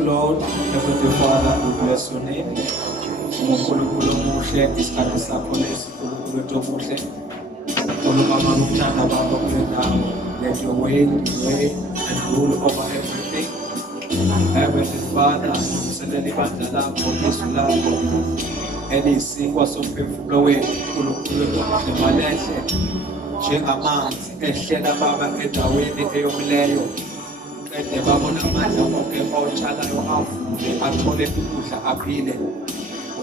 you, Lord. Heavenly Father, we bless your name. Unkulunkulu omuhle isikhathi sakho lesi uNkulunkulu wethu omuhle. UNkulunkulu ukuthanda bakho kule ndawo. Let your way and rule over everything. Heavenly Father, siselela ibandla lakho Yesu lakho. Elisinkwa somphefumulo wethu uNkulunkulu wethu omuhle malehle. Njengamanzi ehlela Baba endaweni eyomileyo. Qede babona amandla onke otshalayo avule athole ukudla aphile.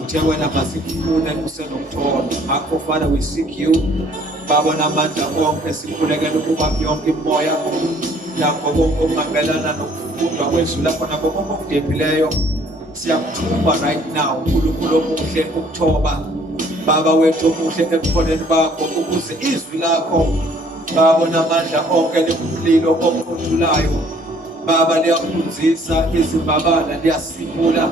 Uthe wena masikufune usenokuthola. Ngakho Father, we seek you. Babona amandla onke sikhulekela ukuba yonke imoya lakho konke okungabelana nokufundwa kwezwi lakho nakho konke okudephileyo siyakuthumba right now uNkulunkulu omuhle ukuthoba Baba wethu omuhle ebukhoneni bakho ukuze izwi lakho babona amandla onke lemlilo okuqothulayo Baba liyakhunzisa izimbabala liyasimula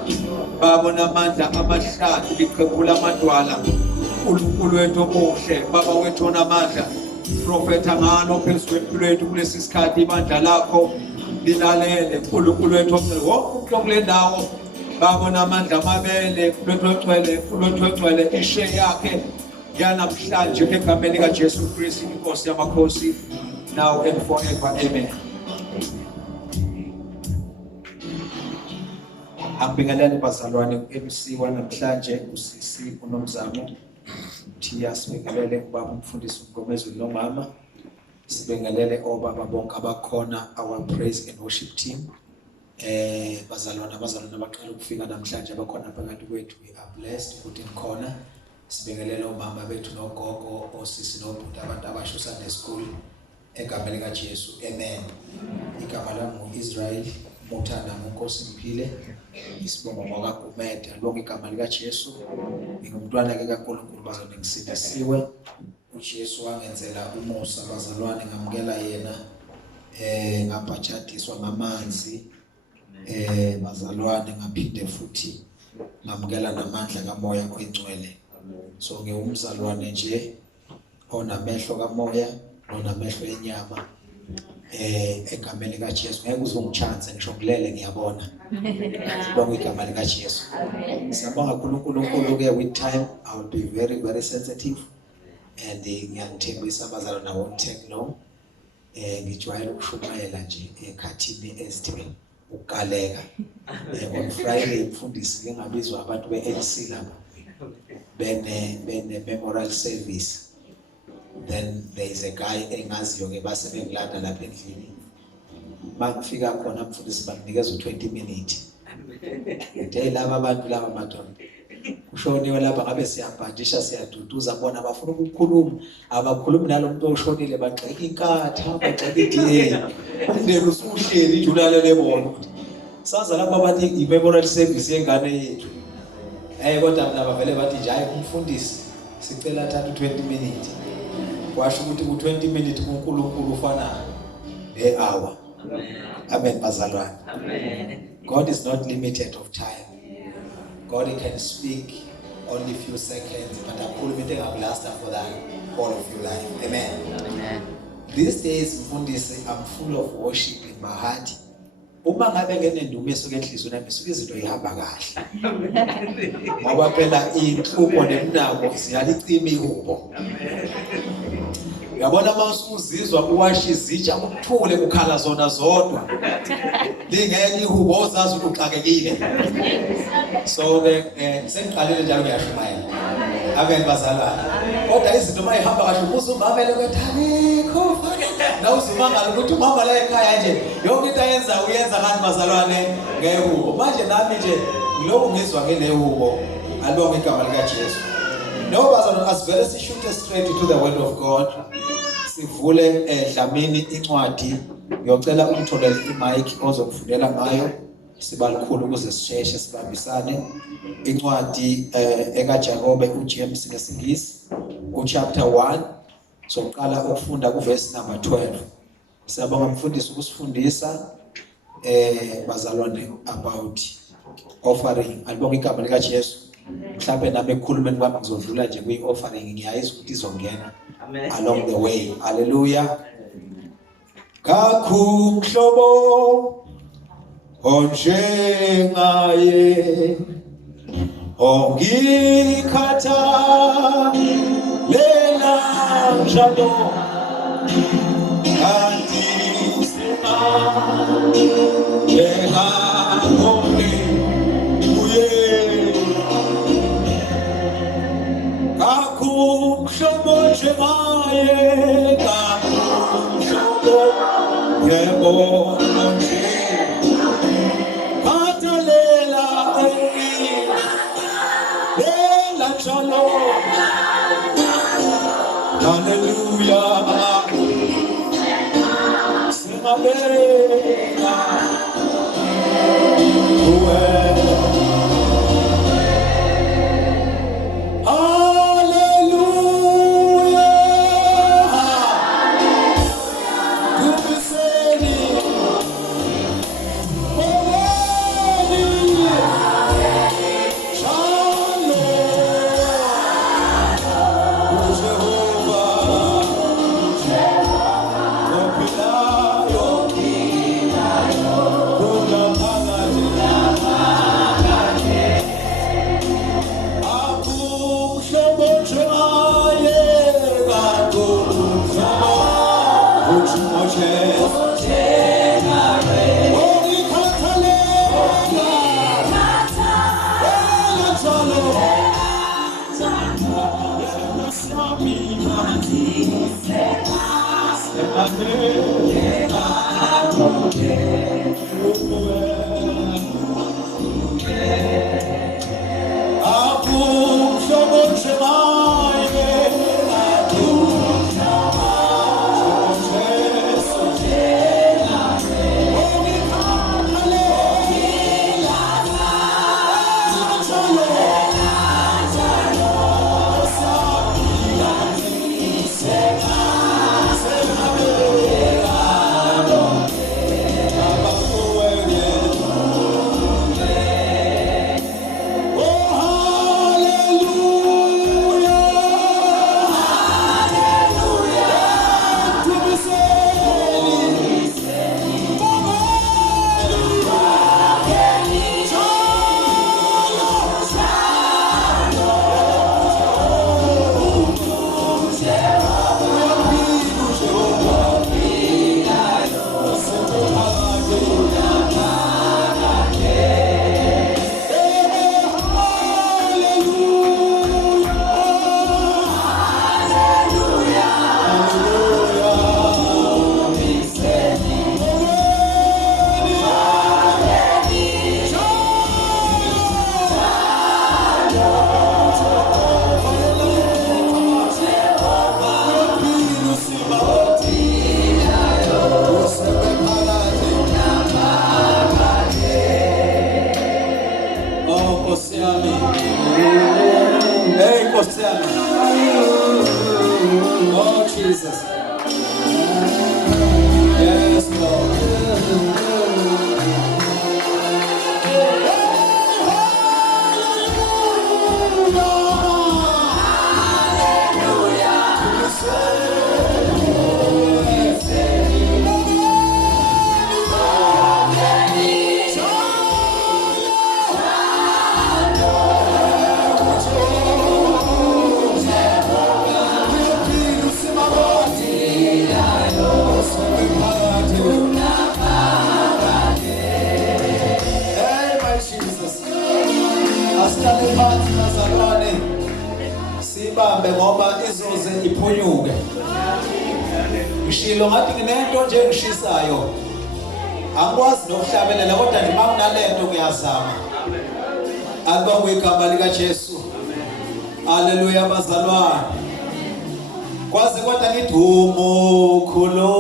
babona amandla amahlanu liqhebula amadwala uNkulunkulu wethu omuhle Baba wethu onamandla profeta ngalo phezulu kwempilo yethu kulesi sikhathi ibandla lakho lilalele uNkulunkulu wethu omuhle wonke kule ndawo babona amandla amabele kulothothwele ishe yakhe yanamhlanje egameni lika Jesu Kristu inkosi yamakhosi now and forever amen. Angibingelele bazalwane MC wanamhlanje usisi uNomzamo Thiya sibingelele ubaba umfundisi uMgomezulu nomama sibingelele obaba bonke abakhona our praise and worship team bazalwane abaqala ukufika namhlanje abakhona phakathi kwethu we are blessed ukuthi nikhona sibingelele omama bethu nogogo osisi nobhuti abantu abasho Sunday school egameni lika Jesu amen. Igama lami uIsrael Muthanda Nkosi Mphile isibongo ngokaGumede lonke igama lika Jesu ngingumntwana ke kaNkulunkulu bazalwane ngisindisiwe uJesu wangenzela umusa bazalwane ngamukela yena ngabhajadiswa ngamanzi bazalwane ngaphinde futhi ngamukela namandla kamoya oyingcwele so ngiyumzalwane nje onamehlo kamoya onamehlo enyama egameni lika Jesu ngeke uzongichanse ngisho ngilele ngiyabona sibonga igama lika Jesu siyabonga uNkulunkulu ke with time I will be very sensitive and ngiyangithembisa abazalwane won't take long ngijwayele ukushumayela nje ekhathini ezithini ukaleka on Friday umfundisi ngingabizwa abantu beLC lapha bene memorial service. Then there is a guy engaziyo ke base bengilanda lapha endlini makufika khona umfundisi bakunikeza u20 minutes ethe laba abantu laba madoda ushoniwe lapha ngabe siyabhandisha siyaduduza bona abafuna ukukhuluma abakhulumi nalomuntu oshonile bagxeka inkatha bagxeka iDA ndelo usuhleli njulale lebona saza lapha bathi i-memorial service yengane yethu kodwa mina bavele bathi nje hayi umfundisi sicela athathe 20 minutes washo ukuthi ku20 minutes kuNkulunkulu ufana ne-hour amen bazalwane amen. God is not limited of time. God can speak only few seconds but akhuluma into engakulasta for that all of your life amen. Amen. These days mfundisi I'm full of worship in my heart. Uma ngabe ngenendumiso kenhliziyweni yami suke izinto ihamba kahle ngoba phela inhlupho nemnako siyalicima ihubo uyabona mawusuzizwa uwasha izitsha ukuthule ukhala zona zodwa lingeke ihubo ozazi ukuxakekile so sengiqalile njalo ngiyashumayela amen bazalwane kodwa izinto mayihamba kahle uzumamele kwethanikho na uzimangala ukuthi umama la ekhaya nje yonke into ayenza uyenza kanti bazalwane ngehubo manje nami nje ngiloko ngizwa ngelehubo alonke igama lika Jesu no bazalwane asivele sishoot straight to the word of God sivule Dlamini incwadi ngiyocela umtholele imic ozokufundela ngayo sibalikhulu ukuze sisheshe sibambisane incwadi ekaJakobe uJames ngesingisi uchapter 1 soqala ukufunda kuverse number 12 siyabonga umfundisi ukusifundisa bazalwane about offering alibonga igama lika Jesu mhlawumbe nami ekhulumeni kwami ngizodlula nje kwi-offering ngiyayiza ukuthi izongena along the way hallelujah kakhumhlobo onjengaye ongikhathalela njalo kanti engakholwi kuye kakumhlobo njengaye kakumhlobo yebo nje khathalela ongikhathalela njalo hallelujah singabeka kuwe Oh Jesus. Yes, Lord. Sibambe ngoba izoze iphunyuke. Ngishilo ngathi nginento nje ngishisayo. Angikwazi nokuhlabelela kodwa nje makunalento kuyazama. Akubonge igama lika Jesu. Haleluya bazalwane. Kwaze kodwa ngithi umukhulu.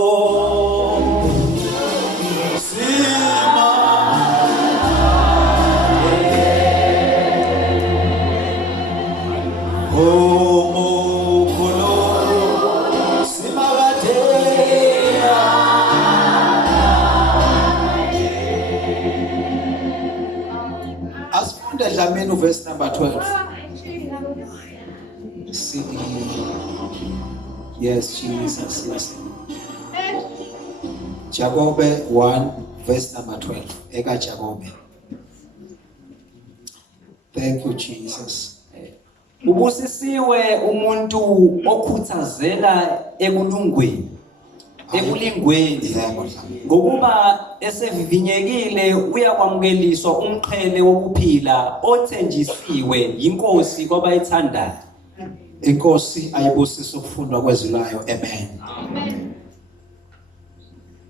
Dlamini verse number 12. Yes, Jesus, yes. Jacob 1 verse number 12 ekaJakobe. Thank you Jesus. Ubusisiwe umuntu okhuthazela ekulungweni ekulingweni ngokuba esevivinyekile uyakwamukeliswa umqhele wokuphila othenjisiwe inkosi kwabayithandayo. Inkosi ayibusise ukufundwa kwezwilayo. Amen. Amen.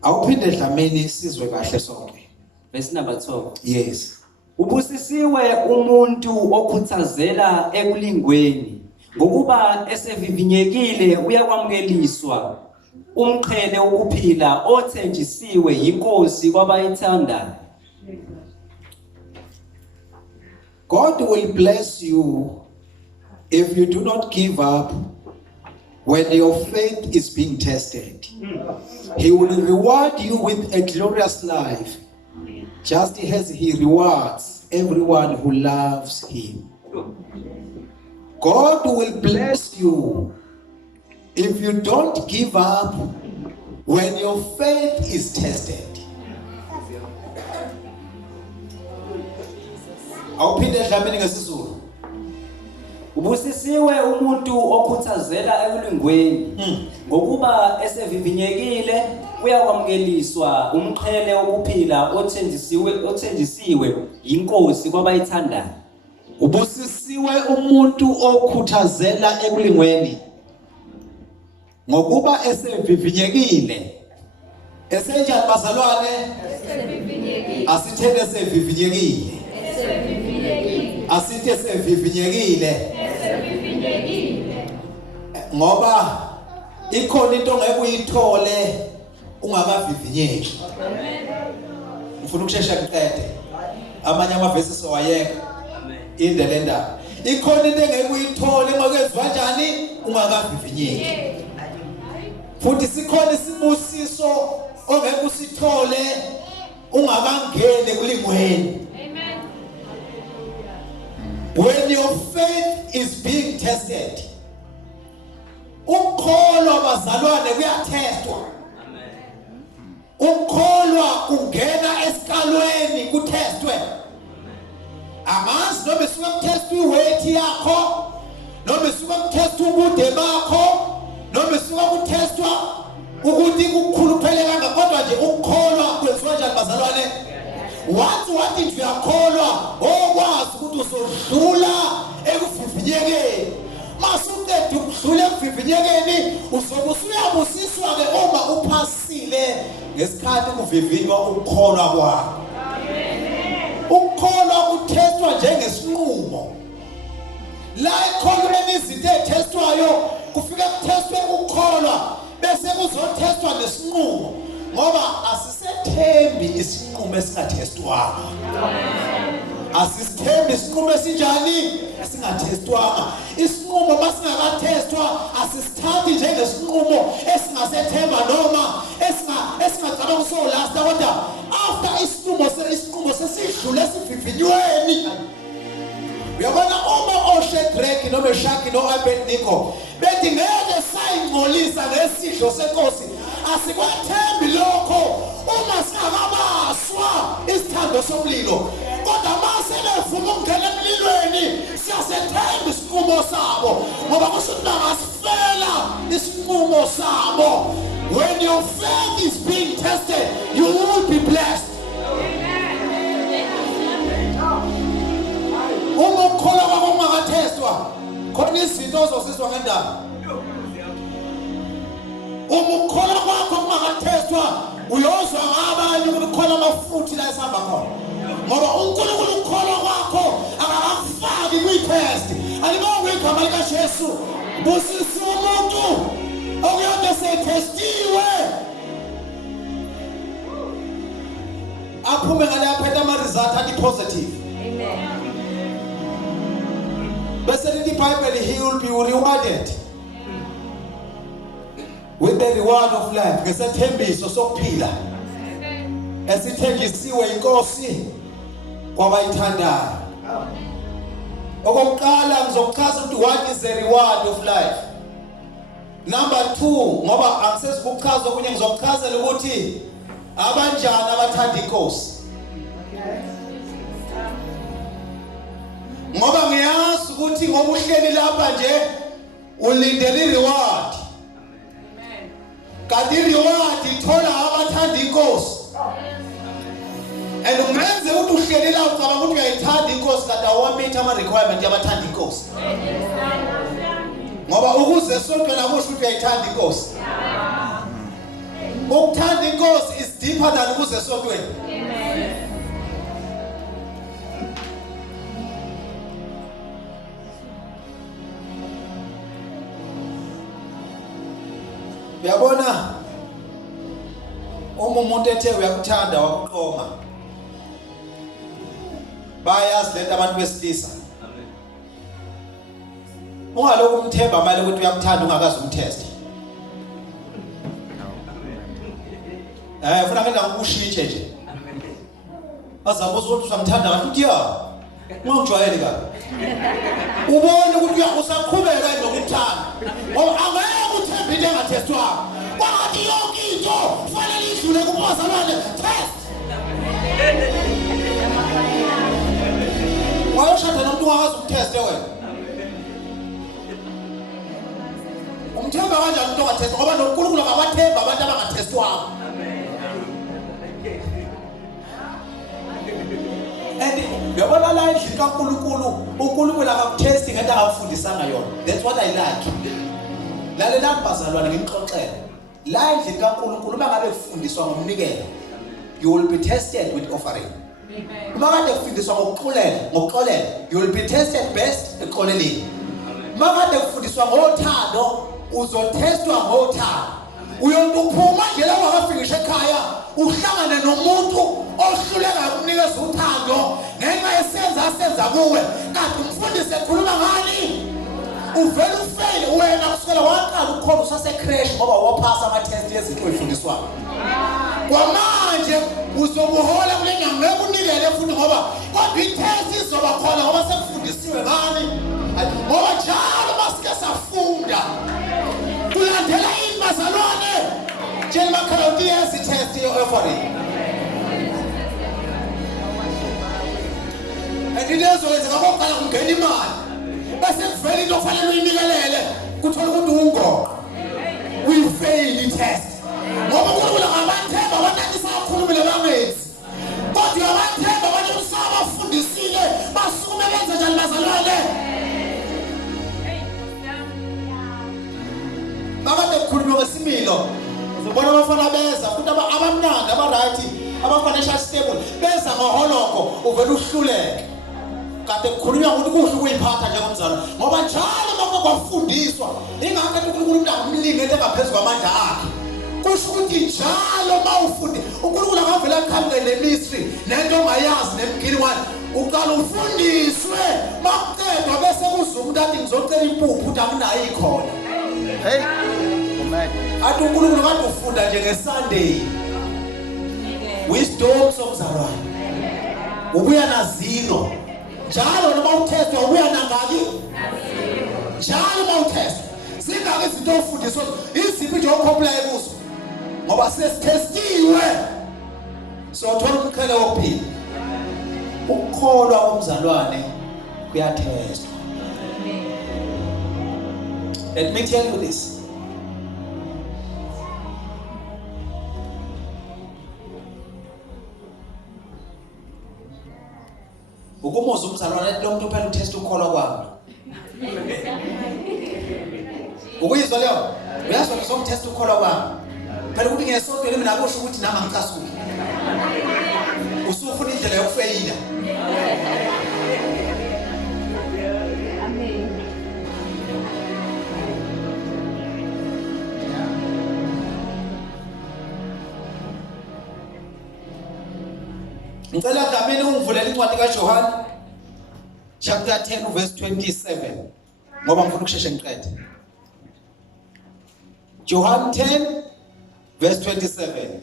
Awuphinde dlamini sizwe kahle sonke. Verse number 12. Yes. Ubusisiwe umuntu okhuthazela ekulingweni ngokuba esevivinyekile uyakwamukeliswa umqhele wokuphila othenjisiwe inkosi kwabayithandayo. God will bless you if you do not give up when your faith is being tested. He will reward you with a glorious life, just as he rewards everyone who loves him. God will bless you if you don't give up when your faith is tested. Awuphinde dlamini ngesizulu. Ubusisiwe umuntu okhuthazela ekulingweni ngokuba esevivinyekile uyakwamukeliswa umqhele wokuphila othenjisiwe inkosi kwabayithandayo. Ubusisiwe umuntu okhuthazela ekulingweni ngokuba esevivinyekile. Esenjani bazalwane? Esevivinyekile. Asithele esevivinyekile. Esevivinyekile. Asithi esevivinyekile. Esevivinyekile. Ngoba ikhona into ongeke uyithole ungakavivinyeki. Amen. Ufuna ukushesha kuqede. Amanye amavesi siwayeka. Indlela endaba. Ikhona into engeke uyithole engakezwa kanjani ungakavivinyeki. Futhi sikhona isibusiso ongeke usithole ungakangene kulingweni. Amen. When your faith is being tested, ukholwa bazalwane kuyatestwa. Ukholwa ungena esikalweni kutestwe. Amazi noma suka kutestwa iweight yakho, noma suka kutestwa ubude bakho, noma suka kutestwa ukuthi kukhuluphele kodwa nje ukholwa kwenziwa kanjani bazalwane? Wathi nje uyakholwa okwazi ukuthi usodlula ekuvivinyekeni. Masuqeda ukudlula ekuvivinyekeni uzobe usuyabusiswa ke uma uphasile ngesikhathi kuvivinywa ukukholwa kwakho. Ukukholwa kuthestwa njengesinqumo. La ekholweni izinto ezithestwayo kufika kuthestwe ukukholwa bese kuzothestwa nesinqumo ngoba asisethembi isinqumo esingathestwanga. Asisithembi isinqumo esinjani esingathestwanga. Isinqumo masingakathestwa asisithathi njengesinqumo esingasethemba noma esingacabanga usolasta kodwa after isinqumo sesidlule esivivinyweni. Uyabona uma oShadrach noma eShaki noAbednego bethi ngeke sayingcolisa ngesidlo senkosi asikwathembi lokho uma singakabaswa isithando somlilo kodwa mase bevuma ukungena emlilweni siyasethemba isinqumo sabo ngoba kusho bangasifela isinqumo sabo. When your faith is being tested you will be blessed. Uma ukholwa kwakho ungakathestwa khona izinto ozosizwa ngendaba. Uma ukholwa kwakho ungakathestwa uyozwa ngabanye ukuthi ukholwa amafuthi la esihamba khona. Ngoba uNkulunkulu ukholwa kwakho akakufaki kwi-test. Alibonge igama likaJesu. Busisi umuntu okuyonke sethestiwe. Aphume ngale aphethe ama-result athi positive. Amen. Bese in the Bible he will be rewarded with the reward of life. Ngesethembiso sokuphila esithenjisiwe inkosi kwabayithandayo. Okokuqala ngizokuchaza ukuthi what is the reward of life. Number 2 ngoba angisesibuchaza okunye ngizokuchazela ukuthi Abanjani abathanda inkosi? Ngoba ngiyazi ukuthi ngoba uhleli lapha nje ulindele ireward. Amen. Kanti ireward ithola abathanda inkosi. And ungenze ukuthi uhleli la ucabanga ukuthi uyayithanda inkosi kanti awuwameet ama requirement yabathanda inkosi. Ngoba ukuze sonke la kusho ukuthi uyayithanda inkosi. Ukuthanda inkosi is deeper than ukuze sontweni. Amen. Uyabona umuntu ethe uyakuthanda wakuqoma bayazi lento abantu besilisa. Amen. Ungaloku umthemba manje ukuthi uyakuthanda ungakazi umtest. Ufuna ngenda ukushintshe nje. Azabuza ukuthi usamthanda kahle uthi ya. Ngokujwayele kabi. Ubone ukuthi usaqhubeka nokuthanda. Ngoba angeke uthembe into engathestwanga. Wathi yonke into kufanele idlule kubazalwane test. Wayoshada nomuntu ongakazi umteste wena. Umthemba kanjani umuntu ongathestwa ngoba noNkulunkulu akabathemba abantu abangathestwanga. And yabona la endlini kaNkulunkulu uNkulunkulu akakuthesti ngento akakufundisanga yona. That's what I like. Lalela bazalwane ngixoxele. La endlini kaNkulunkulu bangabe kufundiswa ngomnikelo. You will be tested with offering. Amen. Uma kade kufundiswa ngokuxolela, you will be tested best ekuxoleleni. Uma kade kufundiswa ngothando, uzotestwa ngothando. Uyokuphuma nje la wakafikisha ekhaya, uhlangane nomuntu ohluleka ukunikeza uthando ngenxa yesenza kuwe. Kanti umfundisi ekhuluma ngani? Uvela ufele wena kusukela waqala ukukhomba usase-crash ngoba waphasa ama-test yezinto oyifundiswayo. Kwamanje uzobuhola kule nyanga ngeke unikele futhi ngoba kodwa i-test izoba khona ngoba sekufundisiwe ngani? Ngoba njalo masike safunda kulandela ini bazalwane? Tshela emakhaya ukuthi iyazi i-test ye-offering. And into ezokwenzeka kokuqala kungena imali. Bese kuvela into ofanele uyinikelele kuthola ukuthi ungoqo. We-fail i-test. Ngoba uNkulunkulu akabathemba abananisa kakhulumile bangenzi. Kodwa uyabathemba abantu usabafundisile basukume benze njani bazalwane. Makade kukhulunywa ngesimilo. Uzobona abafana beza futhi abamnandi aba-right aba-financial stable beza ngoholoko uvela uhluleke. Kade kukhulunywa ukuthi kuhle ukuyiphatha njengomzalwane ngoba njalo uma kwafundiswa ingakho uNkulunkulu umuntu akumlinge into engaphezulu kwamandla akhe. Kusho ukuthi njalo mawufunde uNkulunkulu akavela akhambe nemistry nento ongayazi nemgilwane uqala ufundiswe makuqedwa bese kuza umuntu athi ngizocela impuphu uthi akunayo ikhona. Hey athi uNkulunkulu kade ufunda nje ngeSunday wisdom somzalwane ubuya na zero njalo noma uthestwa ubuya nangaki njalo uma uthestwa zingaki izinto ofundiswa iziphi nje okhoplayo kuzo ngoba sesithestiwe sothola umqhele wokuphila. Ukukholwa komzalwane kuyathestwa. Let me tell you this. Ukumuza umzalwane lo muntu phela uthesta ukukholwa kwami. Ukuyizwa leyo? Uyazwa ukuthi somtesta ukukholwa kwami. Phela ukuthi ngesontweni mina akusho ukuthi nami angicasuki. Usufuna indlela yokufeyila. Amen. Ngicela Dlamini ungivulele incwadi kaJohane chapter 10 verse 27 ngoba ngifuna ukusheshe ngiqede. John 10 verse 27.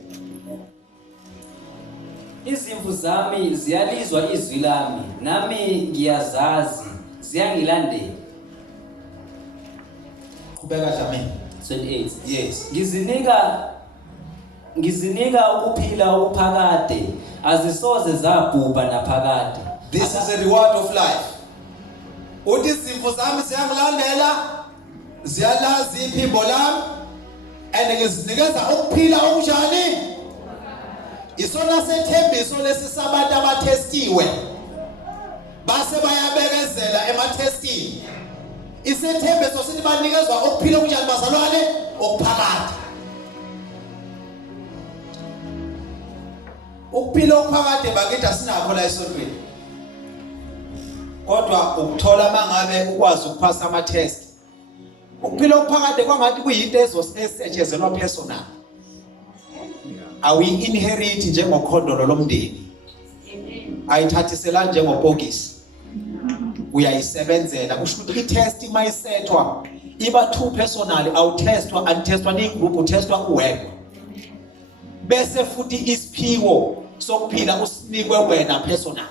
Izimvu zami ziyalizwa izwi lami, nami ngiyazazi, ziyangilandela. Qhubeka Dlamini. 28. Yes. Ngizinika ngizinika ukuphila okuphakade azisoze zabhubha naphakade. This is the reward of life. Uthi izimvu zami ziyangilandela, ziyalazi iphimbo lami, and ngizinikeza ukuphila okunjani? Isona sethembiso lesi sabantu abathestiwe. Base bayabekezela emathestini. Isethembiso sithi banikezwa ukuphila okunjani bazalwane? Okuphakade. Ukuphila okuphakade bakithi asinakho la esontweni. Kodwa ukuthola mangabe ukwazi ukuphasa ama test. Ukuphila okuphakade kwangathi kuyinto ezosetshenzelwa personal. Awi inherit njengokhondolo lomndeni. Ayithathisela njengobhokisi. Uyayisebenzela kusho ukuthi i-test mayisethwa iba too personal, awuthestwa antestwa ni group uthestwa uwedwa. Bese futhi isiphiwo sokuphila usinikwe wena personal.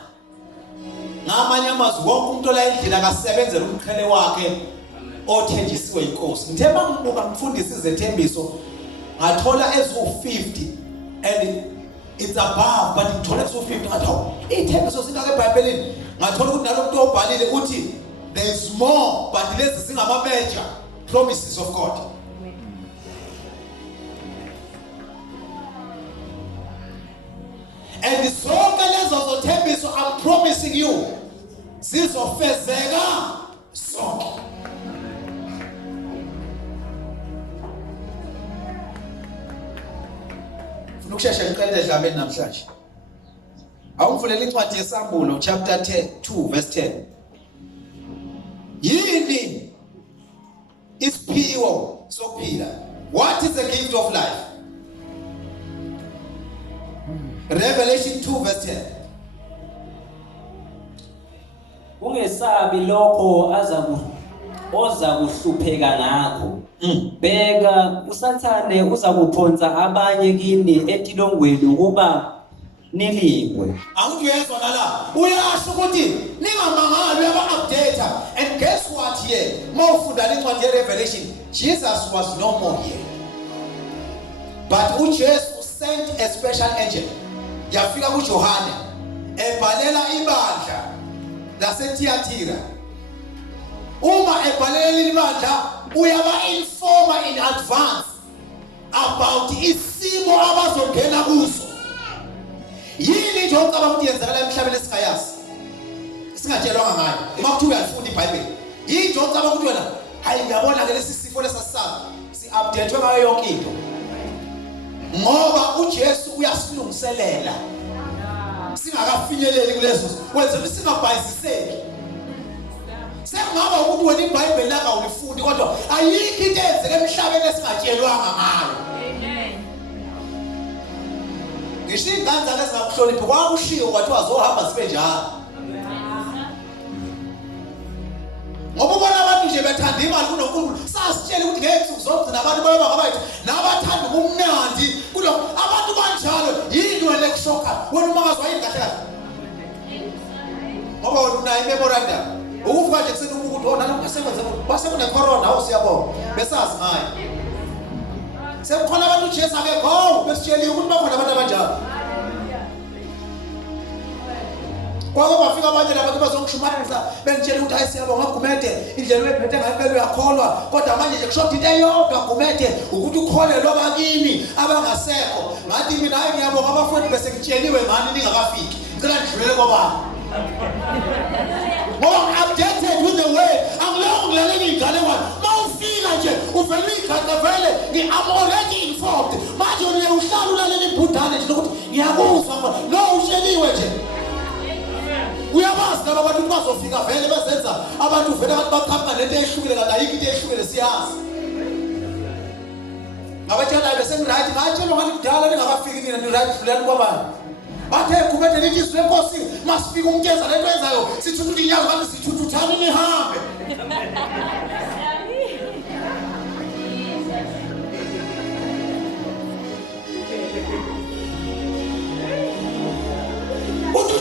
Ngamanye amazwi wonke umuntu ola endlini akasebenzele umqhele wakhe othenjisiwe inkosi. Ngithe mangibuka ngifundisa izethembiso ngathola ezu-50 and it's above, but ngithola ezu-50 ngathawu ithembiso singake eBhayibhelini ngathola ukuthi nalomuntu obhalile uthi there is more, but lezi singama major promises of God. And zonke lezo zothembiso I'm promising you zizofezeka zonke. Funa ukusheshe ngiqede dlabeni namhlanje. Awungivulele incwadi yeSambulo chapter 2 verse 10. Yini isiphiwo sokuphila? What is the gift of life? Revelation 2 verse 10. Ungesabi lokho oza kuhlupheka ngakho. Beka usathane uza kuphonsa abanye kini etilongweni ukuba nilingwe. Angiyezwa nala. Uyasho ukuthi ningamangali aba-update. And guess what here? Mawufunda incwadi yeRevelation, Jesus was no more here. But uJesu sent a special angel. Yafika kuJohane ebhalela ibandla laseThyatira. Uma ebhalela ibandla uyaba informa in advance about isimo abazongena kuso. Yini nje ocabanga ukuthi yenzakala emhlabeni esingayazi? Singatshelwanga ngayo. Emakuthi uyalifunda iBhayibheli. Yini nje ocabanga ukuthi wena hayi ngiyabona ke lesi sifo lesasaba. Si-update ngayo yonke into. Ngoba uJesu uyasilungiselela. Singakafinyeleli kulezo wenzela singabhayiziseki. Sengaba ukuthi wena iBhayibheli laka ulifundi kodwa ayikho into eyenzeka emhlabeni esingatshelwanga ngayo. Amen. Ngisho ingane lezingakuhloniphi kwakushiwo kwathiwa zohamba sibe njalo. Ngoba ubona abantu nje bethanda imali kunonkulunkulu. Sasitshela ukuthi ngeke sizogcina abantu baye bangabayithu nabathanda ubumnandi kulo abantu banjalo yini wena ekushokha wena umangazwa yini kahle kahle. Ngoba wena unayo memorandum ukuvuka nje kuseni ukuthi wona nakusebenza basekune corona awusiyabona besazi ngayo. Sekukhona abantu uJesu akekho besitsheliwe ukuthi bakhona abantu abanjalo. Kwako bafika abanye labantu bazongishumayeza bengitshela ukuthi hayi siyabonga Gumede indlela wephethe ngayo impela uyakholwa kodwa manje nje kusho into eyodwa Gumede ukuthi ukholelwa bakini abangasekho ngathi mina hayi ngiyabonga abafowethu bese ngitsheliwe ngani ningakafiki ngicela ndidlule kwabani ngoba updated with the way angiloko ngilaleli ingane wami mawufika nje uvele ikhaka vele I'm already informed manje uye uhlala ulaleli ibhudane nje ukuthi ngiyakuzwa no usheliwe nje. Uyabazi laba bantu bazofika vele bezenza abantu vele abantu bakhamba lento ehlukile kanti ayikho into ehlukile siyazi. Ngabatshela bese ngiright ngatshelwa ngathi kudala ningakafiki nina ni right fulani kwabani. Bathe Gumede lithi izwi lenkosi masifika umtyenza lento enzayo sithuthuka inyawo ngathi sithuthuthani nihambe.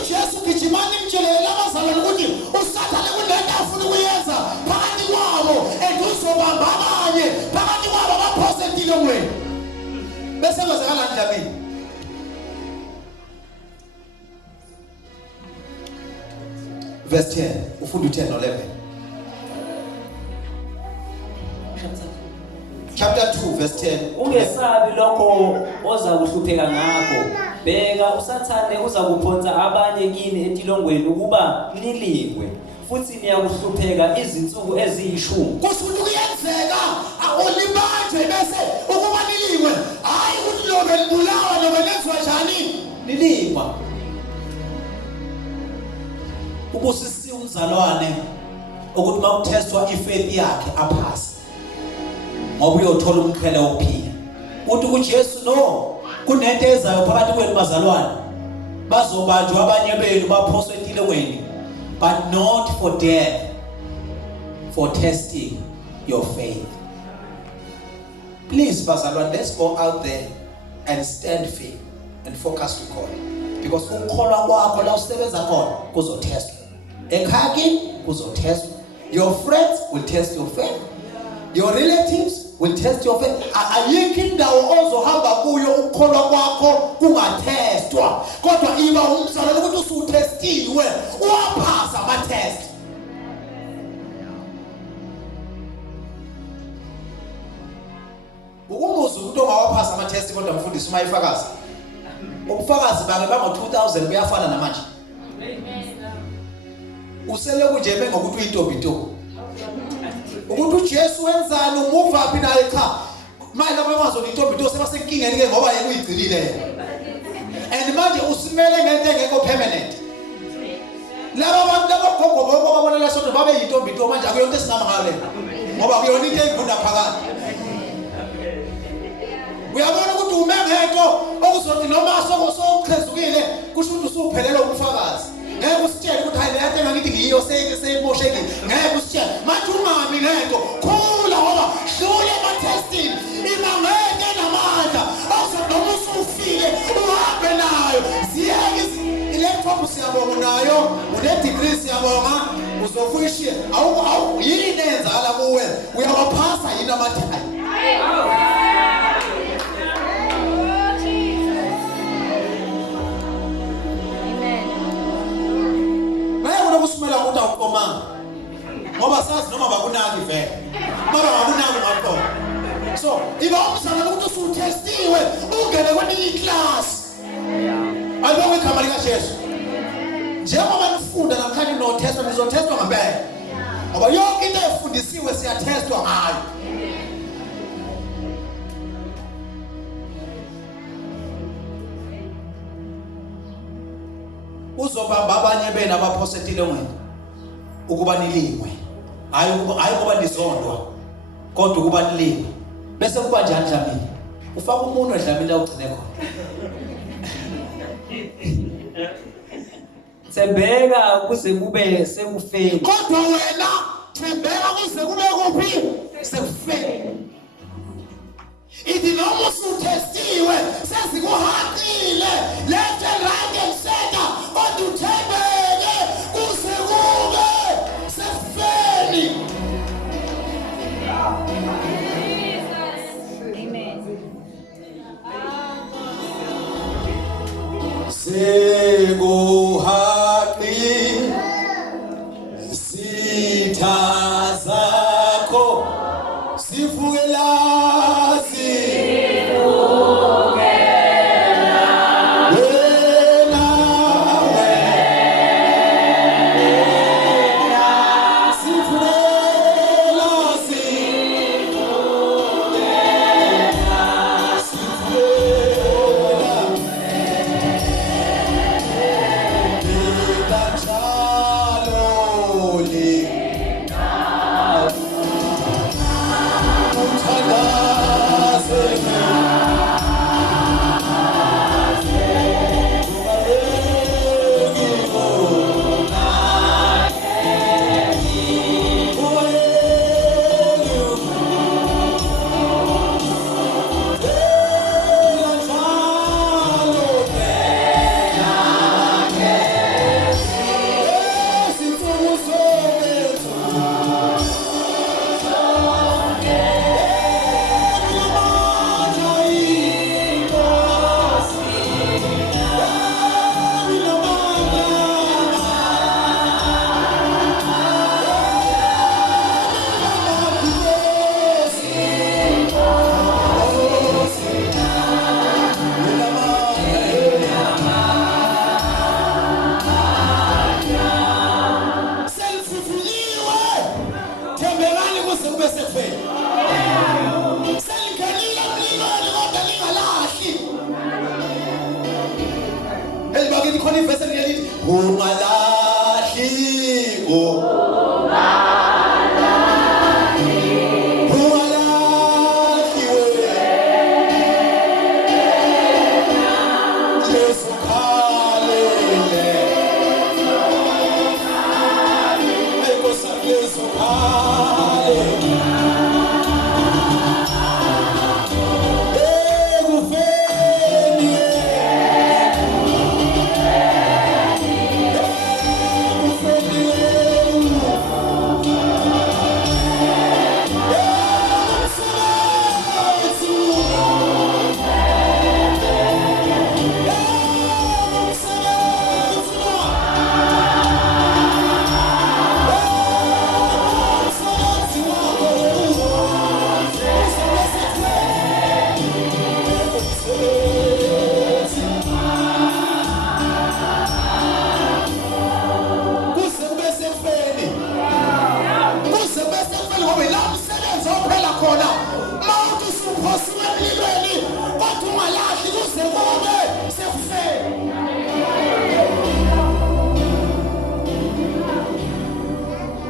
uJesu gijimani mtshelele abazalwane ukuthi usathane kunento afuna ukuyenza phakathi kwabo and uzobamba abanye phakathi kwabo abaphose entilongweni. bese kwenzakala kanjani? Verse 10, ufunda 10 no 11. Chapter 2 verse 10. Ungesabi lokho oza kuhlupheka ngakho. Bheka usathane uza kuphonsa abanye kini etilongweni ukuba nilingwe. Futhi niyakuhlupheka izinsuku eziyishumi. Kusuthi kuyenzeka akulibanje bese ukuba nilingwe. Hayi ukuthi lobe libulawa lobe lenzwa njani nilingwa. Ubusisi umzalwane ukuthi makutestwa ifaith yakhe aphasi. Ngoba uyothola umqhele wokuphila. Uthi kuJesu no, kunento ezayo phakathi kwenu bazalwane. Bazobanjwa abanye benu baphoswe etilongweni, but not for death, for testing your faith. Please bazalwane, let's go out there and stand firm and focus to God. Because ukukholwa kwakho la usebenza khona kuzotestwa. Ekhaya kuzotestwa. Your friends will test your faith. Your relatives will test your faith. Ayikho indawo ozohamba kuyo ukukholwa kwakho kungatestwa. Kodwa iba umzalwane ukuthi usutestiwe, uwaphasa ama test. Ukumuza umuntu ongawaphasa ama test kodwa mfundisi umayifakazi. Ubufakazi bange bango-2000 kuyafana namanje. Usele kunjebe ngokuthi uyintombinto. Ukuthi uJesu wenzani umuva phi naye cha. Manje abamazo intombinto sebasenkingeni ke ngoba yena uyigcilile. And manje usimele ngento engekho permanent. Laba bantu labagogo bonke babona lesonto babe yintombinto manje akuyonto esingama ngale. Ngoba kuyona into evunda phakathi. Uyabona ukuthi ume ngento okuzothi noma sokuchezukile kusho ukuthi usuphelelwa ubufakazi. Ngeke usitshele ukuthi hayi le nto ngakithi ngiyo seyimoshekile. Ngeke usitshele manje ungami ngento khula ngoba hlule ama testing imangeke namandla awuzothi noma usufile uhambe nayo ziyeke i-laptop siyabonga nayo une-degree siyabonga uzofuyishiye awu yini enzala kuwe uyawaphasa yini amathayi. Kusumela ukuthi awuqomanga ngoba sazi noma bakunaki vele ngoba bakunaki ngakho. So iba umzalwane ukuthi usutestiwe ungene kwenye iclass. Ayibonge igama lika Jesu. Njengoba nifunda namhlanje notestwa nizotestwa ngempela. Ngoba yonke into efundisiwe siyatestwa ngayo. Uzobamba abanye bena abaphosetile ngwena ukuba nilingwe. Hayi kuba nizondwa kodwa ukuba nilingwe. Bese kuba njani Dlamini? Ufaka umuntu eDlamini la ugcine khona. Thembeka kuze kube sekufeni. Kodwa wena thembeka kuze kube kuphi? Sekufeni. Ithi noma usutestiwe sesikuhaqile left and right and center kodwa uthembeke kuze kube sekufeni. Sekuhaqi sitha zakho sivukela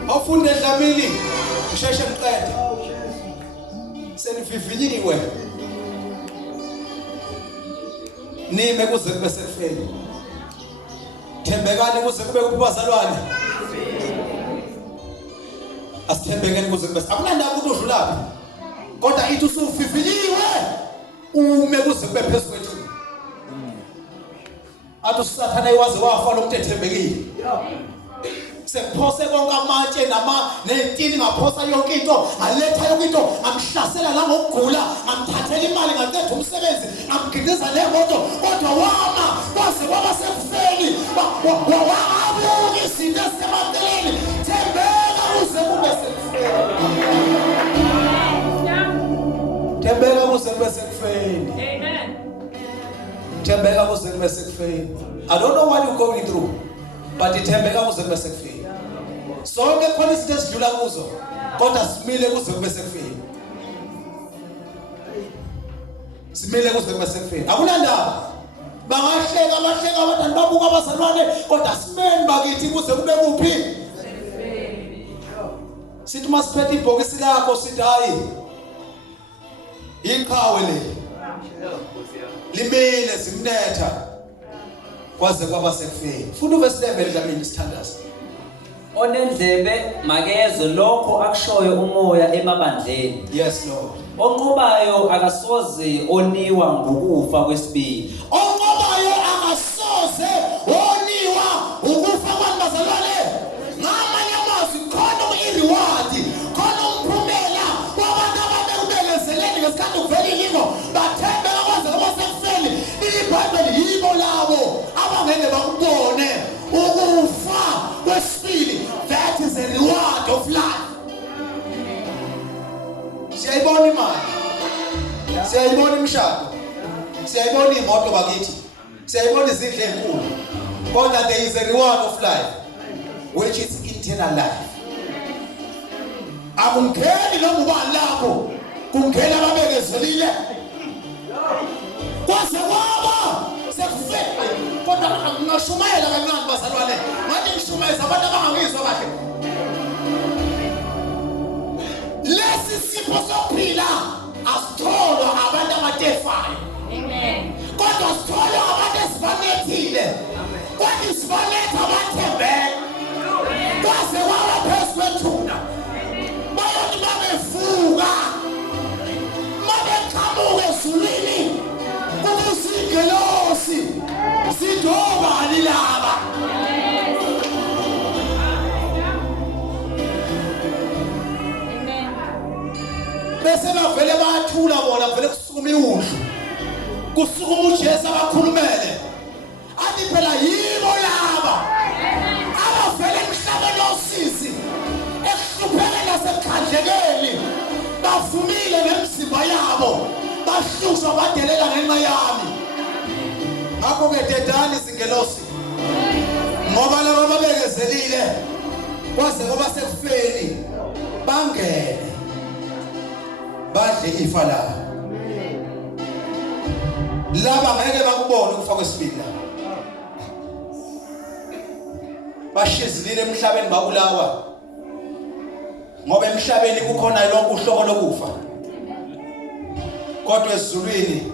Awufunde dlamini usheshe mqede senivivinyiwe nime kuze kube sekufeni thembekani kuze kube kubazalwane asithembekeni kuze kube akunandaba ukuthi udlulapi kodwa ithi usuvivinyiwe ume kuze kube phezulu kwethu athi usathana iwaze wafa lo muntu ethembekile sekuphose konke amatshe nentini ngaphosa yonke into aletha yonke into amhlasela la ngokugula amthathela imali ngaqeda umsebenzi amgqiqiza lemoto kodwa wama kwaze kwaba sekufeni wabuka izinto ezisemaceleni thembeka kuze kube sekufeni thembeka kuze kube sekufeni Amen. thembeka kuze kube sekufeni. I don't know what you're going through but ithembeka kuze kube sekufeni. Sonke khona izinto esidlula kuzo kodwa simile kuze kube sekufeni. Simile kuze kube sekufeni. Akunandaba bangahleka abantwana babuka abazalwane kodwa simeni bakithi kuze kube kuphi sekufeni. Sithi masiphethe ibhokisi lakho sithi hayi iqhawe le limile simnetha kwaze kwaba sekufeni. Funa uverse 11 dlamini sithandaza. Onendlebe makezwe lokho akushoyo umoya emabandleni. Yes Lord. Onqobayo akasoze oniwa ngokufa kwesibili. Onqobayo akasoze oniwa ukufa kwabazalwane. Ngamanye amazwi khona ireward, khona umphumela wabantu ababekubekezeleni ngesikhathi kuvela ilingo bathembeka kwaze kwaba sekufeni. iBhayibheli yibo labo abangeke bakubone ukufa kwesibili. That is a reward of life. Siyayibona imali, siyayibona imishado, siyayibona imoto bakithi, siyayibona izindlu ezinkulu, kodwa there is a reward of life which is eternal life. Akungeni noma ubani lapho, kungena ababekezelile kwaze kwaba sekufeni. Kodwa ngashumayela kancane bazalwane, ngathi ngishumayeza abantu abangangizwa kahle. Lesi sipho sokuphila asitholwa abantu abatefayo. Amen. Kodwa sitholwa abantu esifanethile. Kodwa isifanetha abathembeka. Kwaze kwaba phezu kwethuna. Bayothi babevuka. Mabeqhamuka ezulwini. Kubusingelosi. Sidobani laba. Bese bavele bathula bona vele kusukuma iwundlu. Kusukuma uJesu abakhulumele. Athi phela yibo laba abavele emhlabeni osisi ekuhluphekeni nasekhandlekeni bavumile ngemizimba yabo bahlushwa badelela ngenxa yami. Ngakho ke dedani izingelosi ngoba laba babekezelile kwaze kwaba sekufeni bangene badle ifa labo. Laba ngeke bakubone ukufa kwesibili. bashizilile emhlabeni babulawa ngoba emhlabeni kukhona lonke uhlobo lokufa kodwa ezulwini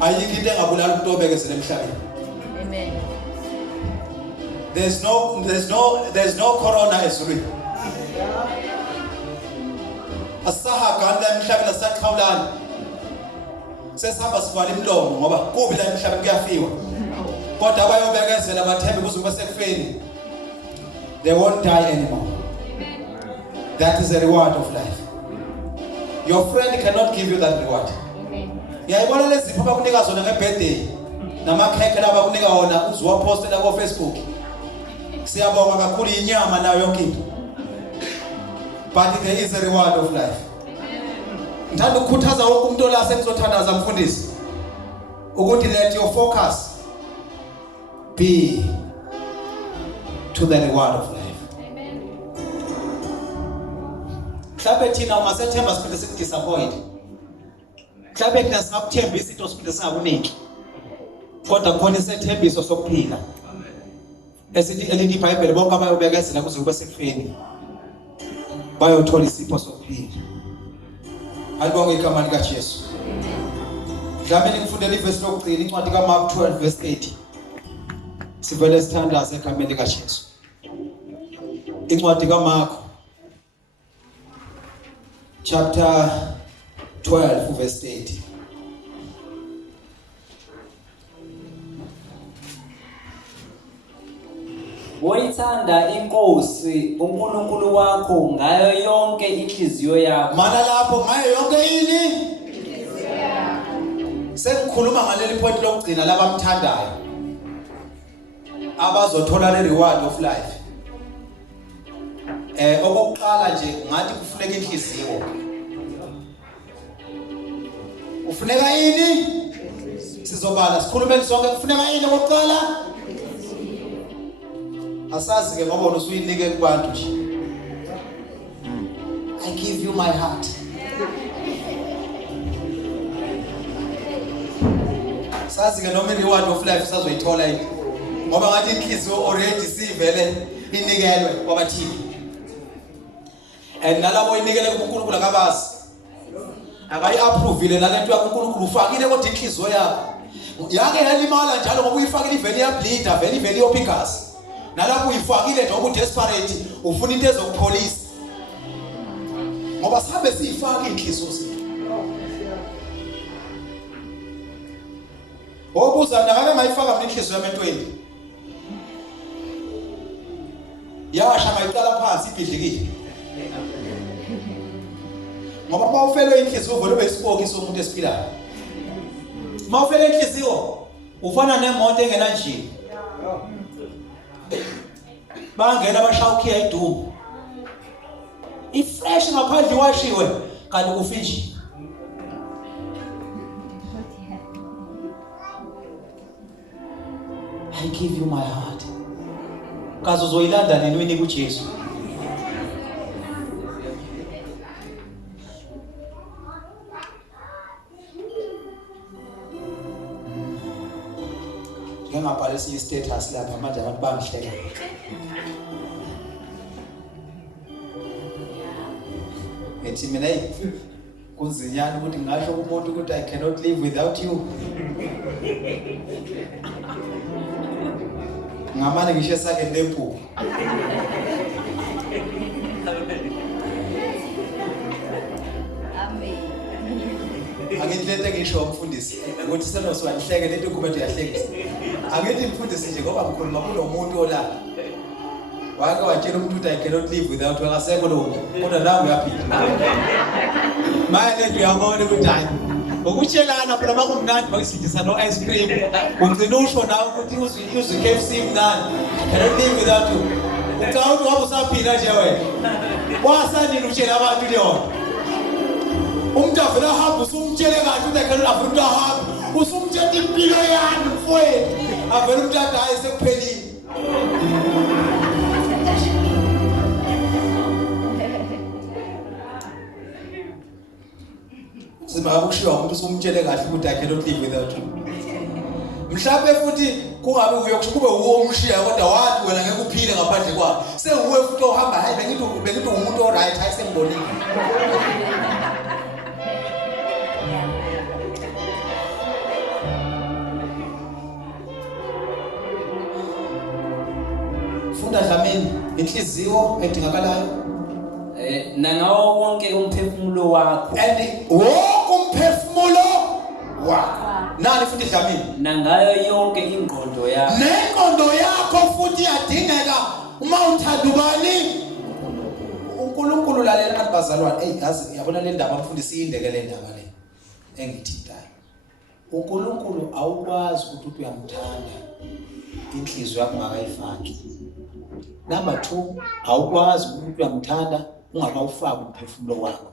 ayikho into engabulala umuntu obekezela emhlabeni. Amen. There's no corona ezulwini. Asahaganda emhlabeni asaqhawulana sesihamba sivala imlomo ngoba kubi la emhlabeni kuyafiwa kodwa abayobekezela bathembe kuze kube sekufeni they won't die anymore. That is the reward of life. Your friend cannot give you that reward. Ngiyayibona lezi zipho bakunika zona ngebirthday namakhekhe laba kunika wona uziwaposte la ku Facebook. Siyabonga kakhulu inyama nayo yonke into. But there is a reward of life. Ngithanda ukukhuthaza wonke umuntu la sengizothandaza mfundisi ukuthi let your focus be to the reward of life. Mhlawumbe thina uma sethemba siphinde sikudisappoint. Mhlawumbe thina singakuthembisa into siphinde singakuniki. Kodwa khona isethembiso sokuphila. Esithi elithi iBhayibheli bonke abayobekezela kuze kube sekufeni bayothola isipho sokuphila. Alibonge igama lika Jesu. Mhlawumbe ngifundele ivesi lokugcina incwadi kaMark 12 verse 8. Sivele sithandaze egameni lika Jesu. Incwadi kaMark chapter 12 verse 8. Woyithanda inkosi uNkulunkulu wakho ngayo yonke inhliziyo yakho. Mana lapho ngayo yonke ini? Sengikhuluma ngaleli point lokugcina labamthandayo. Abazothola le reward of life. Okokuqala nje ngathi kufuneka inhliziyo. Ufuneka yini? Sizobala sikhulumeni sonke kufuneka yini okokuqala? Asazi ke ngoba usuyinike kubantu nje. I give you my heart. Sazi ke noma reward of life sazoyithola yini? Ngoba ngathi inhliziyo already sivele inikelwe kwabathini. And nalabo inikele kuNkulunkulu akabazi. Abayi approve ile nalento yakuNkulunkulu ufakile kodwa inhliziyo yakho. Yake yalimala njalo ngoba uyifakile ivele yableeda, vele yophigas. Nalapho uyifakile nje ubu desperate ufuna into ezokupholisa. Ngoba sabe siyifaka inhliziyo zethu. Obuza ngake mayifaka mina inhliziyo yami entweni. Yasha mayiqala phansi ibhidlikile. Ngoba mawufele inhliziyo uvele bespoke somuntu esiphilayo. Mawufele inhliziyo ufana nemoto engena njini. Bangena bashawukhiya idumo. Ifresh ngaphandle washiwe kanti kufinji. I give you my heart. Kazo zoyilanda nenweni kuJesu. Ngingabhalisa i-status lapha manje abantu bangihleka. Ethi mina kunzinyana ukuthi ngasho kumuntu ukuthi I cannot live without you. Ngamane ngisho sake lempu. Amen. Angithi lento ngisho umfundisi ukuthi senosiwahleke lento kuba uyahlekisa. Angithi umfundisi nje ngoba ngikhuluma kulo muntu ola. Wake watshela umuntu ukuthi I cannot live without you akasekho lo muntu. Kodwa la uyaphila. Manje lento uyabona ukuthi hayi ukutshelana phela makumnandi bakisindisa no ice cream. Ungcina usho nawe ukuthi uze KFC mnandi. I cannot live without you. Ucawuthi wabe usaphila nje wena. Wasanini utshela abantu leyona. Umuntu avela hamba usumtshele kahle ukuthi akhe avela umuntu ahamba usumtshela impilo yami mfowethu avela umuntu adaye sekuphelile. Siba ukushiwa umuntu usumtshele kahle ukuthi I cannot live without you. mhlawumbe futhi kungabe uyokusho kube uwomshiya kodwa wathi wena ngeke uphile ngaphandle kwakhe sewuwe futhi ohamba hayi bengithi umuntu oright hayi sembonile funda Dlamini inhliziyo edingakalayo nangawo wonke umphefumulo wakho and wonke umphefumulo wakho nani futhi Dlamini nangayo yonke ingqondo yakho nengqondo yakho futhi yadingeka uma uthanda ubani uNkulunkulu lalela kanti bazalwane yazi yabona le ndaba mfundisi indeke le ndaba le engithintayo uNkulunkulu awukwazi ukuthi uyamthanda inhliziyo yakho ungakayifaki. Number 2 awukwazi ukuthi uyamthanda ungakawufaki umphefumulo wakho.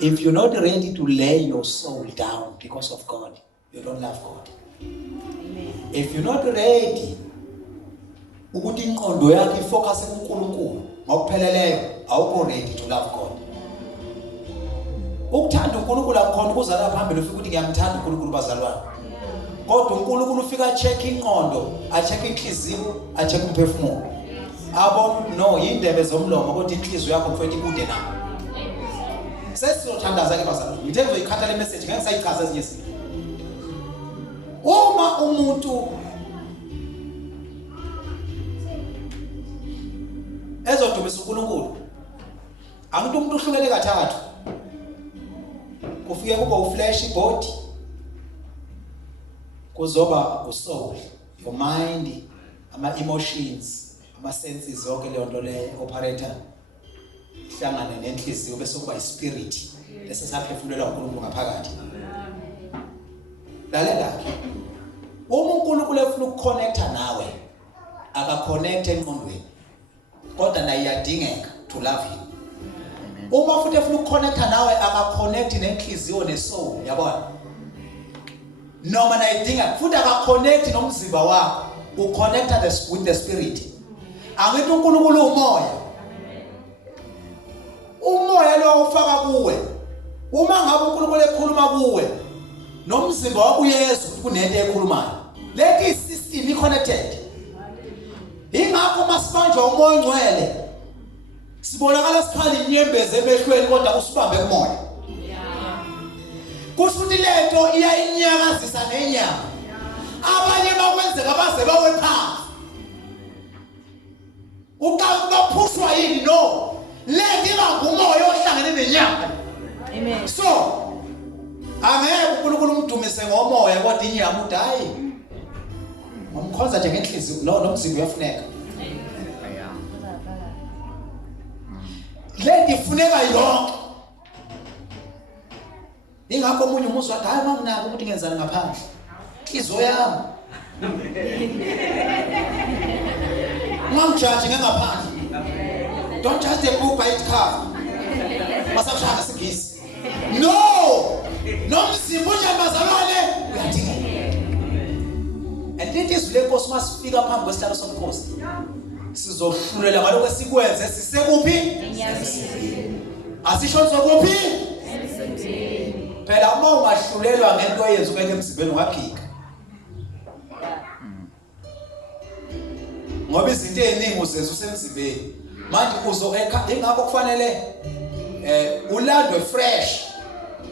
If you're not ready to lay your soul down because of God, you don't love God. Amen. If you're not ready ukuthi ingqondo yakho ifocus kuNkulunkulu ngokupheleleyo awukho ready to love God. Ukuthanda uNkulunkulu akukhona ukuzala phambili ufika ukuthi ngiyamthanda uNkulunkulu bazalwane. Kodwa uNkulunkulu ufika check ingqondo, a check inhliziyo, a check umphefumulo. Abo no yindebe zomlomo kodwa inhliziyo yakho mfowethu ikude nayo. Sesizothandaza ke bazalwane. Ngithe ngizoyikhatha le message ngeke sayichaza ezinye izinto. Uma umuntu ezodumisa uNkulunkulu angithi umuntu uhlukele kathathu. Kufike kuba uflesh body kuzoba usoul, your mind, ama emotions, ama senses zonke leyo nto le operator hlangana nenhliziyo bese kuba ispirit bese saphefumulelwa uNkulunkulu ngaphakathi. Lalela ke uma uNkulunkulu efuna ukuconnecta nawe aka-connect engqondweni kodwa naye iyadingeka to love him. Uma futhi efuna ukuconnecta nawe aka-connect nenhliziyo nesoul yabona noma nayidinga futhi aka-connect nomzimba wakho uconnecta with the spirit. Angithi uNkulunkulu umoya lo ufaka kuwe uma ngabe uNkulunkulu ekhuluma kuwe nomzimba wakho uyezwa ukuthi kunento ekhulumayo leti system i-connected. Ingakho masibanjwa umoya ongcwele sibonakala sikhala inyembezi emehlweni kodwa usibambe kumoya. Kusho ukuthi lento iyayinyakazisa nenyama. Abanye bakwenzeka baze bawe phansi. Ukaphushwa yini no. Lento ingumoya ohlangene nenyama. Amen. So angeke uNkulunkulu umdumise ngomoya kodwa inyama uthi hayi. Ngomkhonza nje ngenhliziyo nomzimba uyafuneka. Lento ifuneka yonke. Ingakho umunye umuzwa wathi hayi manginako ukuthi ngenzani ngaphandle. Inhliziyo yami. Ungamjaji ngengaphandle. Don't judge the book by its cover. Masakushaya sigisi. No! Nomzimba nje bazalwane uyadinga. And it is le Nkosi masifika phambi kwesihlalo somkhosi. Sizohlulela ngaloko esikwenze sisekuphi? Asisho kuphi? Phela uma ungahlulelwa ngento oyenza ukwenza emzimbeni ungaphika. Ngoba izinto eziningi uzenza usemzimbeni. Manje ingakho kufanele ulandwe fresh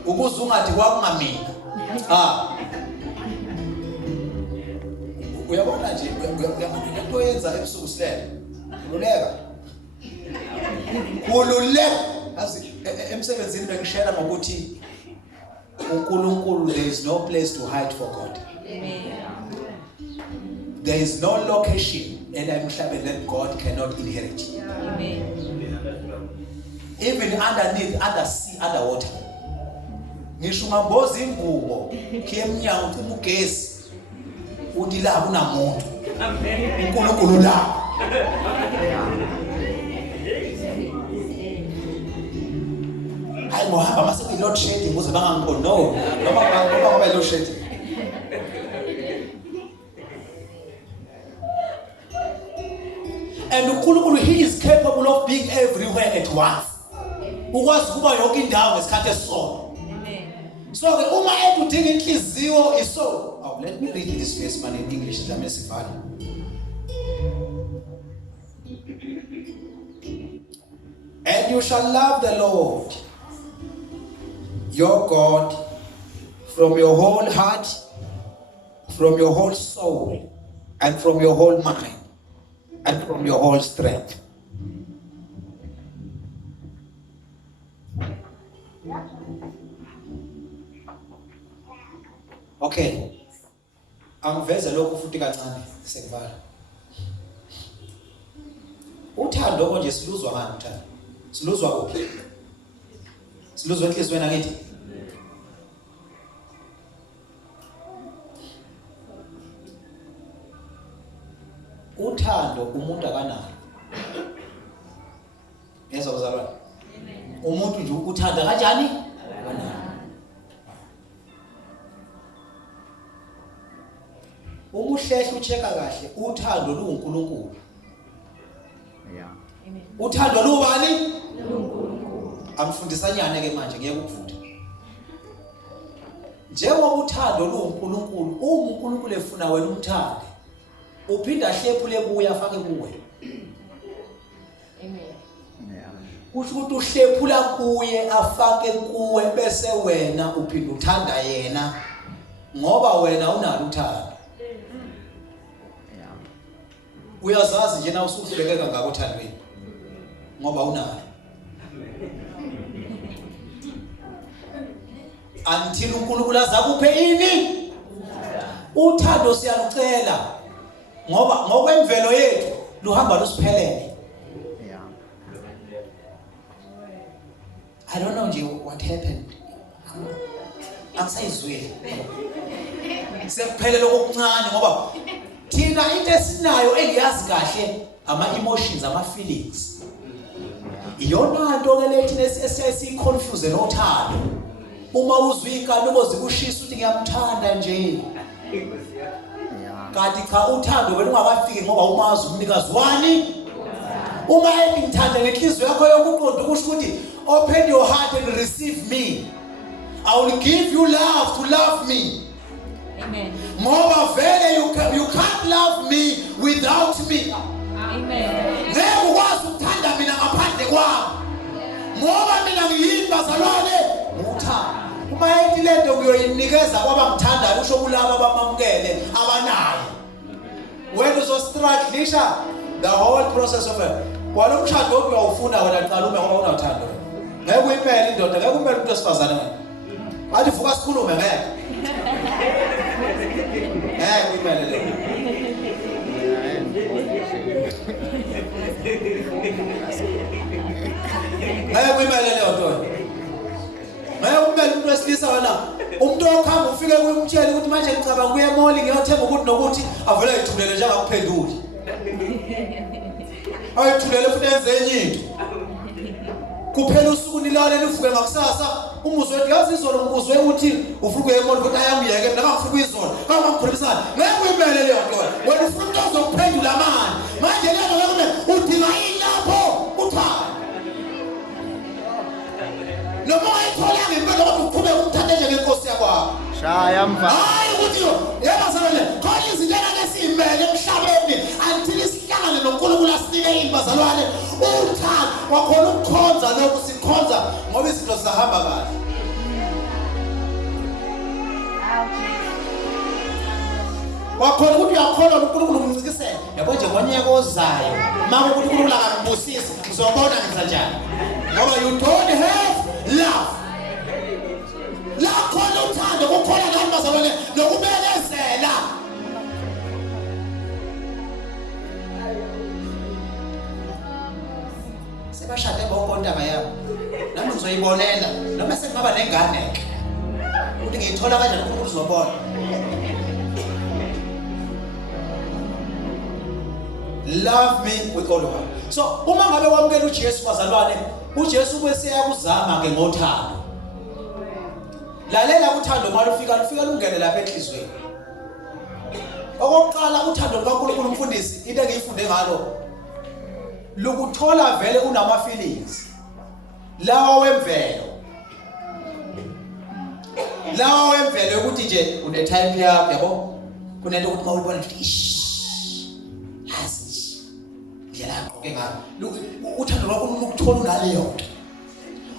ukuze ungathi kwakungamina. Uyabona nje into oyenza ebusuku silele. Kululeka. Azi emsebenzini bengishela ngokuthi uNkulunkulu there is no place to hide for God. Amen. There is no location emhlabeni that God cannot inherit. Amen. Even underneath, under sea, underwater. Ngisho ungamboza ingubo khemnyango uthi ugesi uthi la kunamuntu. Amen. uNkulunkulu la. Hayi ngohamba mase kuyi load shedding ukuze bangangiboni no. Noma ngoba load shedding. And uNkulunkulu he is capable of being everywhere at once. Ukwazi kuba yonke indawo ngesikhathi esisodwa. Amen. So ke uma ekudinga inhliziyo iso Now, let me read this verse man in English. And you shall love the Lord your God from your whole heart, from your whole soul, and from your whole mind, and from your whole strength. Okay. Angiveze lokhu futhi kancane sekuvala. Uthando konje siluzwa ngani uthando? Siluzwa kuphi? Siluzwa enhlizweni akithi. Uthando umuntu akanalo. Yezwa bazalwane. Umuntu nje uthanda kanjani? Akanalo. Umuhlehla ucheka kahle uthando luNkulunkulu. Yeah. Uthando lubani? Angifundisanyane ke manje ngeke ukuvutha. Njengoba uthando luNkulunkulu, uNkulunkulu efuna wena umthande. Uphinda hlephule kuye afake kuwe. Amen. Yeah. Kusho ukuthi uhlephula kuye afake kuwe bese wena uphinda uthanda yena ngoba wena unalo uthando. Yeah. Uyazazi nje na usuhlekeka ngako uthandweni ngoba unalo. Until uNkulunkulu azakuphe ini? Uthando siyalucela ngoba ngokwemvelo yethu luhamba lusiphelele. Yeah. I don't know nje what happened. Angisayizwile. Sekuphelele okuncane ngoba thina into esinayo engiyazi kahle ama emotions, ama feelings. Iyona nto ke lethi esiyiconfuse nothando. Uma uzwe inkalo zikushisa uthi ngiyamthanda nje. Yeah. Kanti cha uthando wena ungakafiki ngoba umazi umnikazi wani. Uma ethi ngithanda ngenhliziyo yakho yokuqonda kusho ukuthi open your heart and receive me. I will give you love to love me. Amen. Ngoba vele you can't love me without me. Amen. Ngeke ukwazi ukuthanda mina ngaphandle kwami. Ngoba mina ngiyibazalwane uthando. Uma ethi lento uyoyinikeza kwabangithandayo usho kulabo abamamukele abanayo. When uzostrugglisha the whole process of it. Kwalo mshado uyawufuna wena qala uma ngoba unathando. Ngeke uyiphele indoda, ngeke umele umuntu osifazane wena. Athi vuka sikhulume ngeke. Ngeke uyiphele le. Ngeke uyiphele le nto. Ngeke umele umuntu wesilisa wena. Umuntu okhamba ufike kuyimtshela ukuthi manje ngicabanga kuye emoli ngiyothenga ukuthi nokuthi avele ayithulele njengakuphenduli. Ayithulele futhi enze enye into. Kuphela usuku nilale nivuke ngakusasa umuzwe ethi yazi izolo ngikuzwe ukuthi ufuna kuye emoli futhi ayangiyeke mina ngafuna kuyizolo. Kangamkhulumisana. Ngeke uyimele le nto. Wena ufuna umuntu ozokuphendula manje. Manje lento leyo udinga ilapho uthanda. Noma ayithola ngempela ukuthi uqhube umthande nje ngenkosi yakwakho. Shaya mva. Hayi ukuthi yebazalwane khona izindlela lesizimele emhlabeni until isihlangane noNkulunkulu asinike imbazalwane uthando wakhona ukukhonza lokhu sikhonza ngoba izinto zihamba kahle. Wakhona ukuthi uyakholwa uNkulunkulu umncikisele yabo nje ngonyaka ozayo manje ukuthi uNkulunkulu akangibusisi ngizobona ngenza njani ngoba you don't have love. La khona uthando kukhona ngani bazalwane nokubekezela. Sebashade bokontaba yabo. Nami ngizoyibonela noma sekungaba nengane ke. Ukuthi ngiyithola kanjani uNkulunkulu uzobona. Love me with all your heart. So uma ngabe wamukela uJesu bazalwane, uJesu bese yakuzama ke ngothando. Lalela uthando malufika lungene lapha enhlizweni. Okokuqala uthando lukaNkulunkulu umfundisi into engiyifunde ngalo lokuthola vele unama feelings lawa wemvelo lawa wemvelo ukuthi nje une type yakho yabo kunento ukuthi mawubona ukuthi yazi ngiyalaqoke ngalo uthando lwakho ukuthola unaleyo nto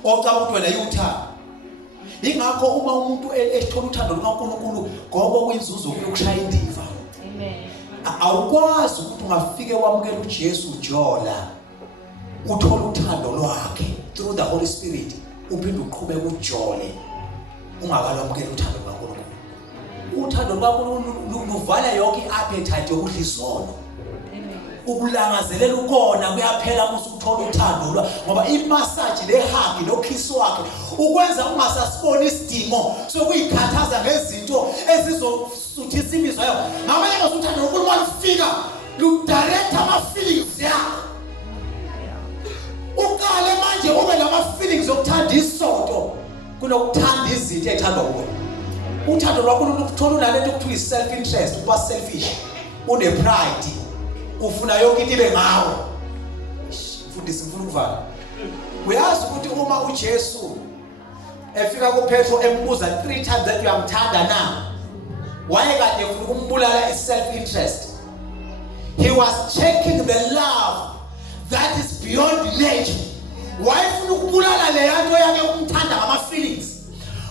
ocaba ukuthi wena yuthanda ingakho uma umuntu ethola uthando lukaNkulunkulu ngoba kuyinzuzo kuyokushaya indiva. Amen. Awukwazi ukuthi ungafike wamukela uJesu ujola uthola uthando lwakhe through the Holy Spirit uphinde uqhubeke ujole ungakalwamukela uthando lukaNkulunkulu. Uthando lukaNkulunkulu luvala yonke iappetite yokudla isono. Ukulangazelela ukona kuyaphela musu ukuthola uthando ngoba imassage lehug lokhiso wakhe ukwenza ungasasibona isidingo sokuyikhathaza ngezinto ezizosuthisa imizwa yakho. Ngamanye amazwi uthando lokuNkulunkulu lufika ludirect ama feelings yakho. Uqale manje ube nama feelings yokuthanda isonto kunokuthanda izinto ethandwa kuwe. Uthando lwaNkulunkulu ukuthola unalento okuthiwa self interest, uba selfish, une pride. Ufuna yonke into ibe ngawe. Mfundisi ngifuna ukuvala. Uyazi ukuthi uma uJesu efika kuPetro embuza 3 times that uyamthanda na, waye kade ufuna ukumbulala self interest. He was checking the love that is beyond nature. Waye ufuna ukubulala le yanto yakhe ukumthanda ngama feelings.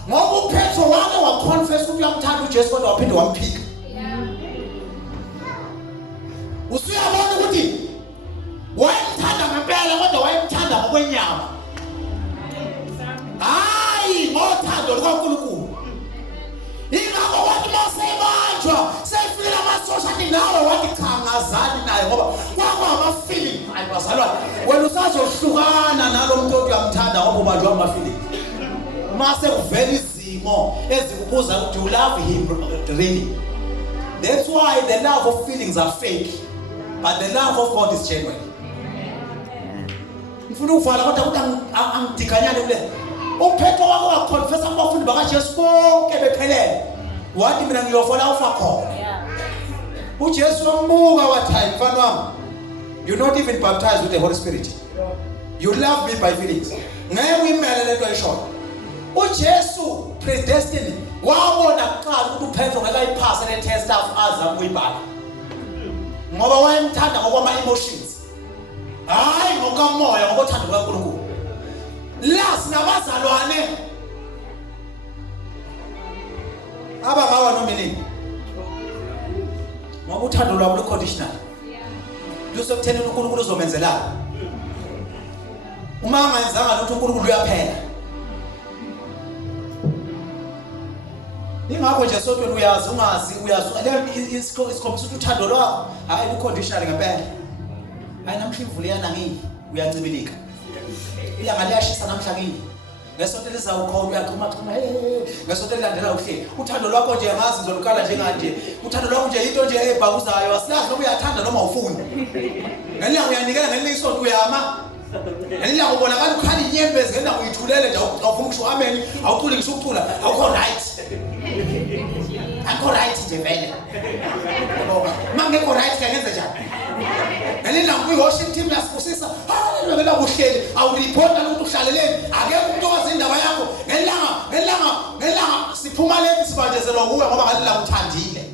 Ngoba uPetro wake waconfess ukuthi uyamthanda uJesu kodwa waphinde wamphika. Usuyabona ukuthi wayemthanda ngempela kodwa wayemthanda ngokwenyama. Hayi ngothando lukaNkulunkulu. Ingakho wathi masebanjwa sefike lamasosha athi nawe wathi cha ngazali naye ngoba kwakwa feeling ayibazalwa wena usazohlukana nalomuntu uyamthanda ngoba ubanjwa ama feeling. Mase kuvela izimo ezikubuza ukuthi you love him really. That's why the love of feelings are fake. But the love of God is genuine. Ngifuna ukuvala kodwa ukuthi angidikanyane kule. UPetro wake waconfessa kubafundi bakaJesu bonke bephelele. Wathi mina ngiyofola ufa khona. uJesu wambuka wathi hayi mfana wami, you're not even baptized with the Holy Spirit. You love me by feelings. Ngeke uyimele lento ayishoyo. uJesu predestined wabona kuqala ukuthi uPetro ngeke ayiphase le test azama ukuyibhala. Ngoba wayemthanda ngokwama emotions. Hayi ngokamoya ngokuthanda kukaNkulunkulu. La sinabazalwane abamawa nomini. Ngoba uthando lwabo luconditional. Lusokuthena uNkulunkulu uzomenzela. Uma angayenzanga lutho uNkulunkulu uyaphela. Ingakho nje sontweni uyazi ungazi isikhombisa ukuthi uthando lwakho hayi luconditional ngempela. Hayi namhla imvula yana ngini uyancibilika. Ilanga liyashisa namhla ngini. Ngesonto lizawukhona uyaqhuma ngesonto lilandela uhleli. Uthando lwakho nje ngazi ngizolukala njenganje. Uthando lwakho nje into nje ebhakuzayo asilazi noma uyathanda noma ufuni. Ngelanga uyanikela ngelinye isonto uyama. Ngelanga ubonakala ukhala inyembezi ngelanga uyithulele nje awufuna ukusho amen awuculi ngisho ukucula awukho right. Akho right nje vele. Mangekho right kangenze njani? Ngelanga kuyiworship team yasifusisa ngela uhleli awureport ukuthi uhlaleleni akekho umuntu owazi indaba yakho ngelanga siphuma lethi sibanjezelwa kuwe ngoba ngalila uthandile.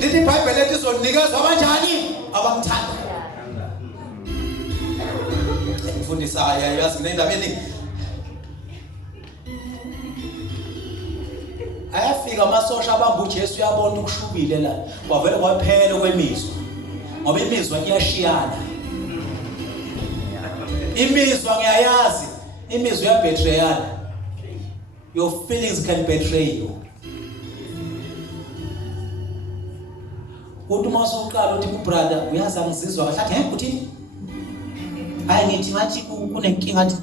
Lithi iBhayibheli lethi izonikezwa abanjani abamthanda. Mfundisa ayazi ngendaba eningi. Ayafika amasosha abamba uJesu uyabona ukushubile la kwavele kwaphela kwemizwa ngoba imizwa iyashiyana. Imizwa ngiyayazi, imizwa iyabetrayana. Your feelings can betray you. Uthi mase uqala uthi kubrother uyazi angizizwa kahle athi uthini? Hayi ngithi ngathi kunenkinga athi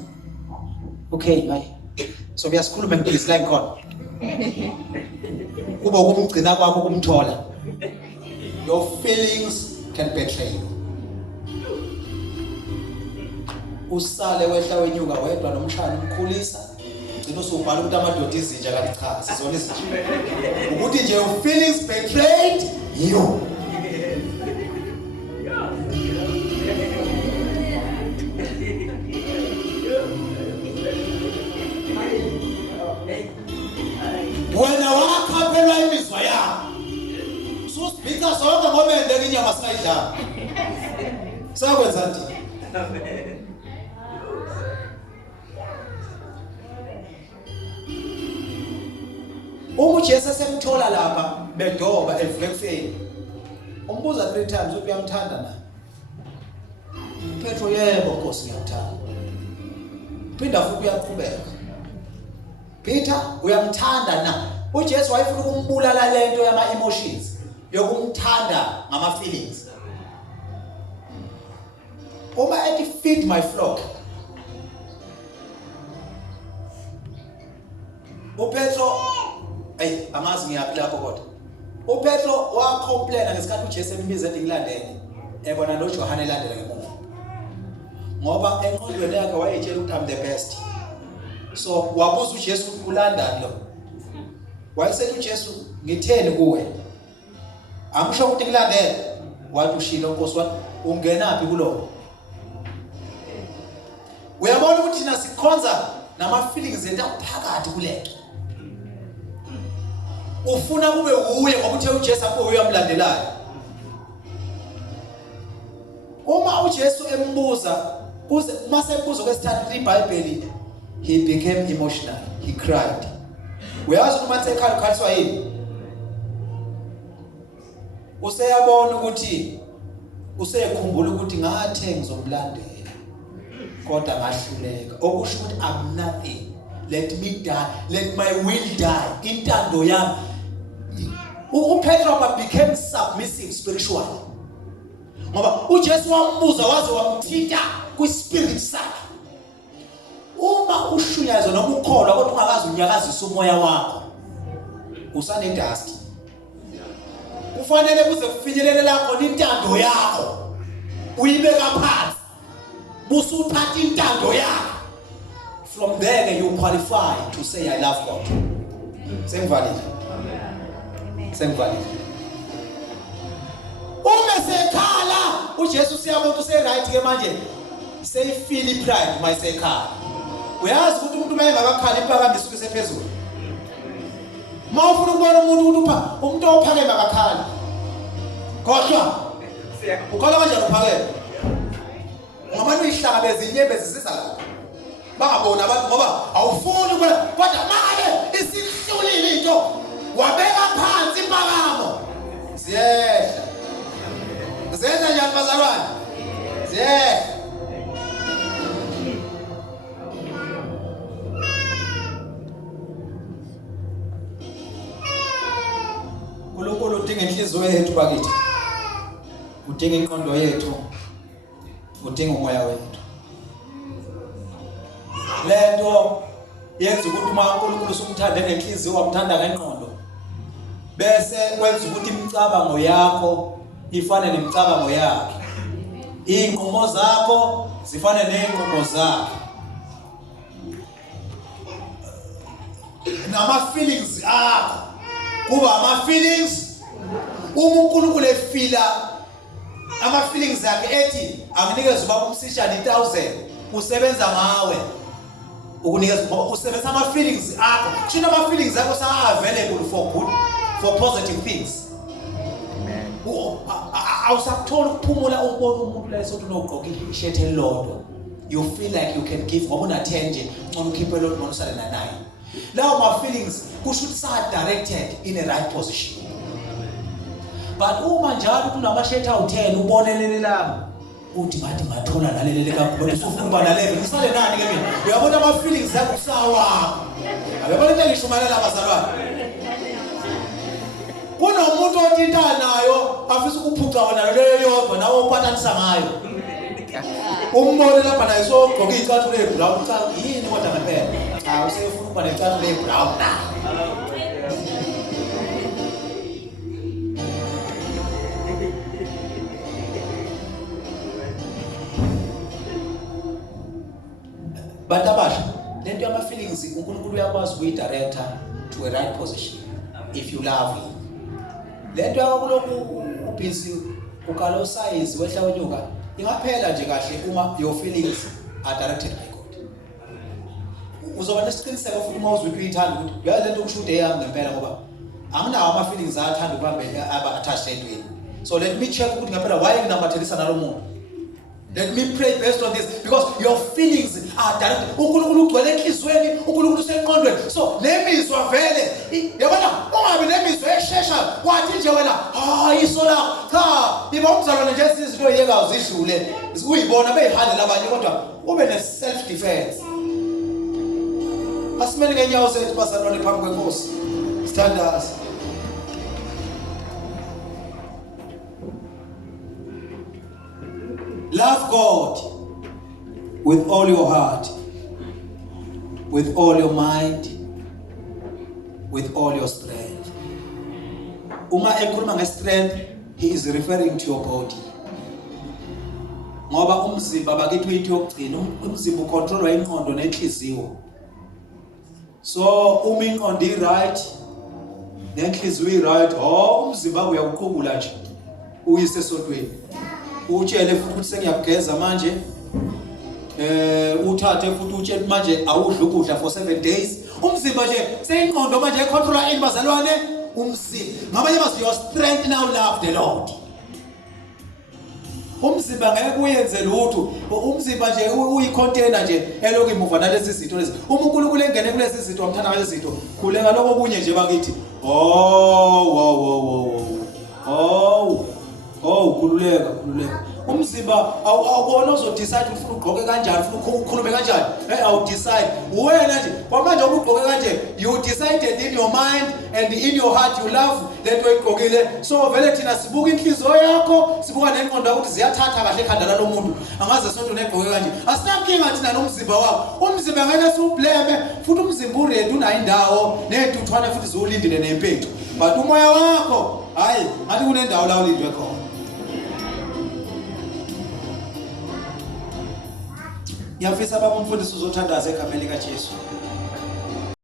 okay hayi so ngiyasikhuluma ngibizile la ngikhona. Kuba ukumgcina kwakho kumthola. Your feelings can betray you. Usale wehla wenyuka wedwa nomshana umkhulisa ugcina usubhala ukuthi amadoda izinja kanti cha sizona izinja. Ukuthi nje your feelings betrayed you. singayidlanga. Sakwenza nje. uJesu semthola lapha bedoba evuke kufeni. Umbuza 3 times uthi uyamthanda na? Petro yebo Nkosi ngiyamthanda. Phinda futhi uyaqhubeka. Peter uyamthanda na? uJesu wayefuna ukumbulala lento yama emotions yokumthanda ngama feelings. Uma ethi feed my flock. uPetro amazi ngiyaphi lapho kodwa. uPetro wacomplaina ngesikhathi uJesu embiza ethi ngilandele. Ebona lo Johane elandela ngemuva. Ngoba enqondweni yakhe wayetshela ukuthi I'm the best. So wabuza uJesu ukuthi ulandani lo. Wayesethi uJesu ngitheni kuwe? Angisho ukuthi ngilandele. Wathi ushilo Nkosi wathi ungenaphi kulo? Uyabona ukuthi thina sikhonza nama feelings ethu phakathi kulento. Ufuna kube uye ngoba uthe uJesu akho uyamlandelayo. Uma uJesu embuza uma sembuza kwesithathu iBhayibheli he became emotional, he cried. Uyazi uma ekhaliswa yini? Useyabona ukuthi useyekhumbula ukuthi ngathe ngizomlandela kodwa ngahluleka. Okusho ukuthi I'm nothing. Let me die. Let my will die. Intando yami. uPetro became submissive spiritually. Ngoba uJesu wambuza waze wamthinta kwispirit sakhe. Uma ushunyazwa noma ukholwa kodwa ungakazi unyakazisa umoya wakho, usane dust. Kufanele kuze kufinyelele lapho intando yakho uyibeka phansi. Busuthatha intando yakho. From there you qualify to say I love God. Sengivalile. Sengivalile. Uma sekhala uJesu siyabona use right ke manje say feel pride mayisekhala. Uyazi ukuthi umuntu mayengakakhala imphakamisa ukuse phezulu. Mawufuna ukubona umuntu ukuthi umuntu ophakeme akakhali. Kodwa ukhala kanjani uphakeme? Ngoba uyihlangabeza inyembezi zisala. Bangabona abantu ngoba awufuni kodwa manje isihlulile into wabeka phansi impakamo. Ziyehla. Zenza njani bazalwane? Ziyehla. uNkulunkulu udinga inhliziyo yethu bakithi. Udinga inqondo yethu. Udinga umoya wethu. Lento yenza ukuthi uma uNkulunkulu usumthanda ngenhliziyo wamthanda ngenqondo, bese kwenza ukuthi imicabango yakho ifane nemicabango yakhe. Inqumo zakho zifane nenqumo zakhe. Nama feelings akho kuba ama feelings uma uNkulunkulu efila ama feelings akhe ethi akunikeze ubaba umsishana 1000 usebenza ngawe. Ukunikeza usebenza ama feelings akho. Shina ama feelings akho sa available for good, for positive things. Amen. Awusakuthola ukuphumula ubona umuntu la esothi unogqoka ishirt elilodwa. You feel like you can give ngoba una10 nje ngcono ukhiphe lo bona usale na 9. Lawo ma feelings kusho ukuthi sa directed in a right position. But uma njalo kunama shirt awu10 ubonelele lami uthi bathi ngathola nalelele kakhulu usufuna ukuba nalele ngisale nani ke mina. Uyabona ama feelings akho sawa. Uyabona into engishumayela abazalwane. Kunomuntu othinta nayo afisa ukuphuca wona leyo yodwa nawe uphathanisa ngayo. Umbone lapha naye so ugqoka icathulo ebrown cha yini kodwa ngempela. Cha usefuna ukuba necathulo ebrown. Bantu abasha lento yama feelings uNkulunkulu uyakwazi ukuyidirector to a right position if you love him. Lento yakuloku ubhizi ukalo size wehla wenyuka ingaphela nje kahle uma your feelings are directed by God. Uzoba nesiqiniseko futhi uma uzwe uyithanda ukuthi uyazi lento ukushude yami ngempela ngoba anginawo ama feelings ayathanda ukubambe aba attached entweni. So let me check ukuthi ngempela why nginamathelisa nalomuntu. Let me pray based on this because your feelings are direct. uNkulunkulu ugcwele enhlizweni, uNkulunkulu usenqondweni. So nemizwa vele, yabona ungabi nemizwa eshesha wathi nje wena, iso lakho. Cha, iba umzalwane nje izinto oyeka uzidlule. Uyibona beyihandle labanye kodwa ube ne self defense. Asimele ngenyawo zethu bazalwane phambi kweNkosi. Standards. Love God with all your heart, with all your mind, with all your strength. Uma ekhuluma nge-strength, he is referring to your body. Ngoba umzimba bakithi uyinto yokugcina, umzimba ucontrolwa ingqondo nenhliziyo. So uma ingqondo i-right, nenhliziyo i-right, umzimba uyakuqhubula nje. Uyise esotweni. Utshele futhi ukuthi sengiyageza manje uthathe futhi utshele manje awudla ukudla for 7 days umzimba nje seyingqondo manje econtrola ini bazalwane umzimba ngabanye bathi your strength now love the Lord umzimba ngeke uyenze lutho umzimba nje uyicontainer nje elokhu imuva nalezi zinto lezi uNkulunkulu engene kulezi zinto amthanda ngalezi zinto khulenga lokho kunye nje bakithi khululeka umzimba awubona uzodecide ufuna ugqoke kanjani ufuna ukukhuluma kanjani awu decide wena nje kwamanje ugqoke kanje you decided in your mind and in your heart you love lento oyigqokile so vele thina sibuka inhliziyo yakho sibuka nengqondo ukuthi ziyathatha kahle ekhanda lalomuntu angaze sonto negqoke kanje asinankinga thina nomzimba wakho umzimba ngeke siubleme futhi umzimba uready unayo indawo nezintuthwane futhi ziwulindile nempethu but umoya wakho hayi ngathi kunendawo la ulindwe khona. Ngiyafisa baba umfundisi uzothandaza egameni likaJesu.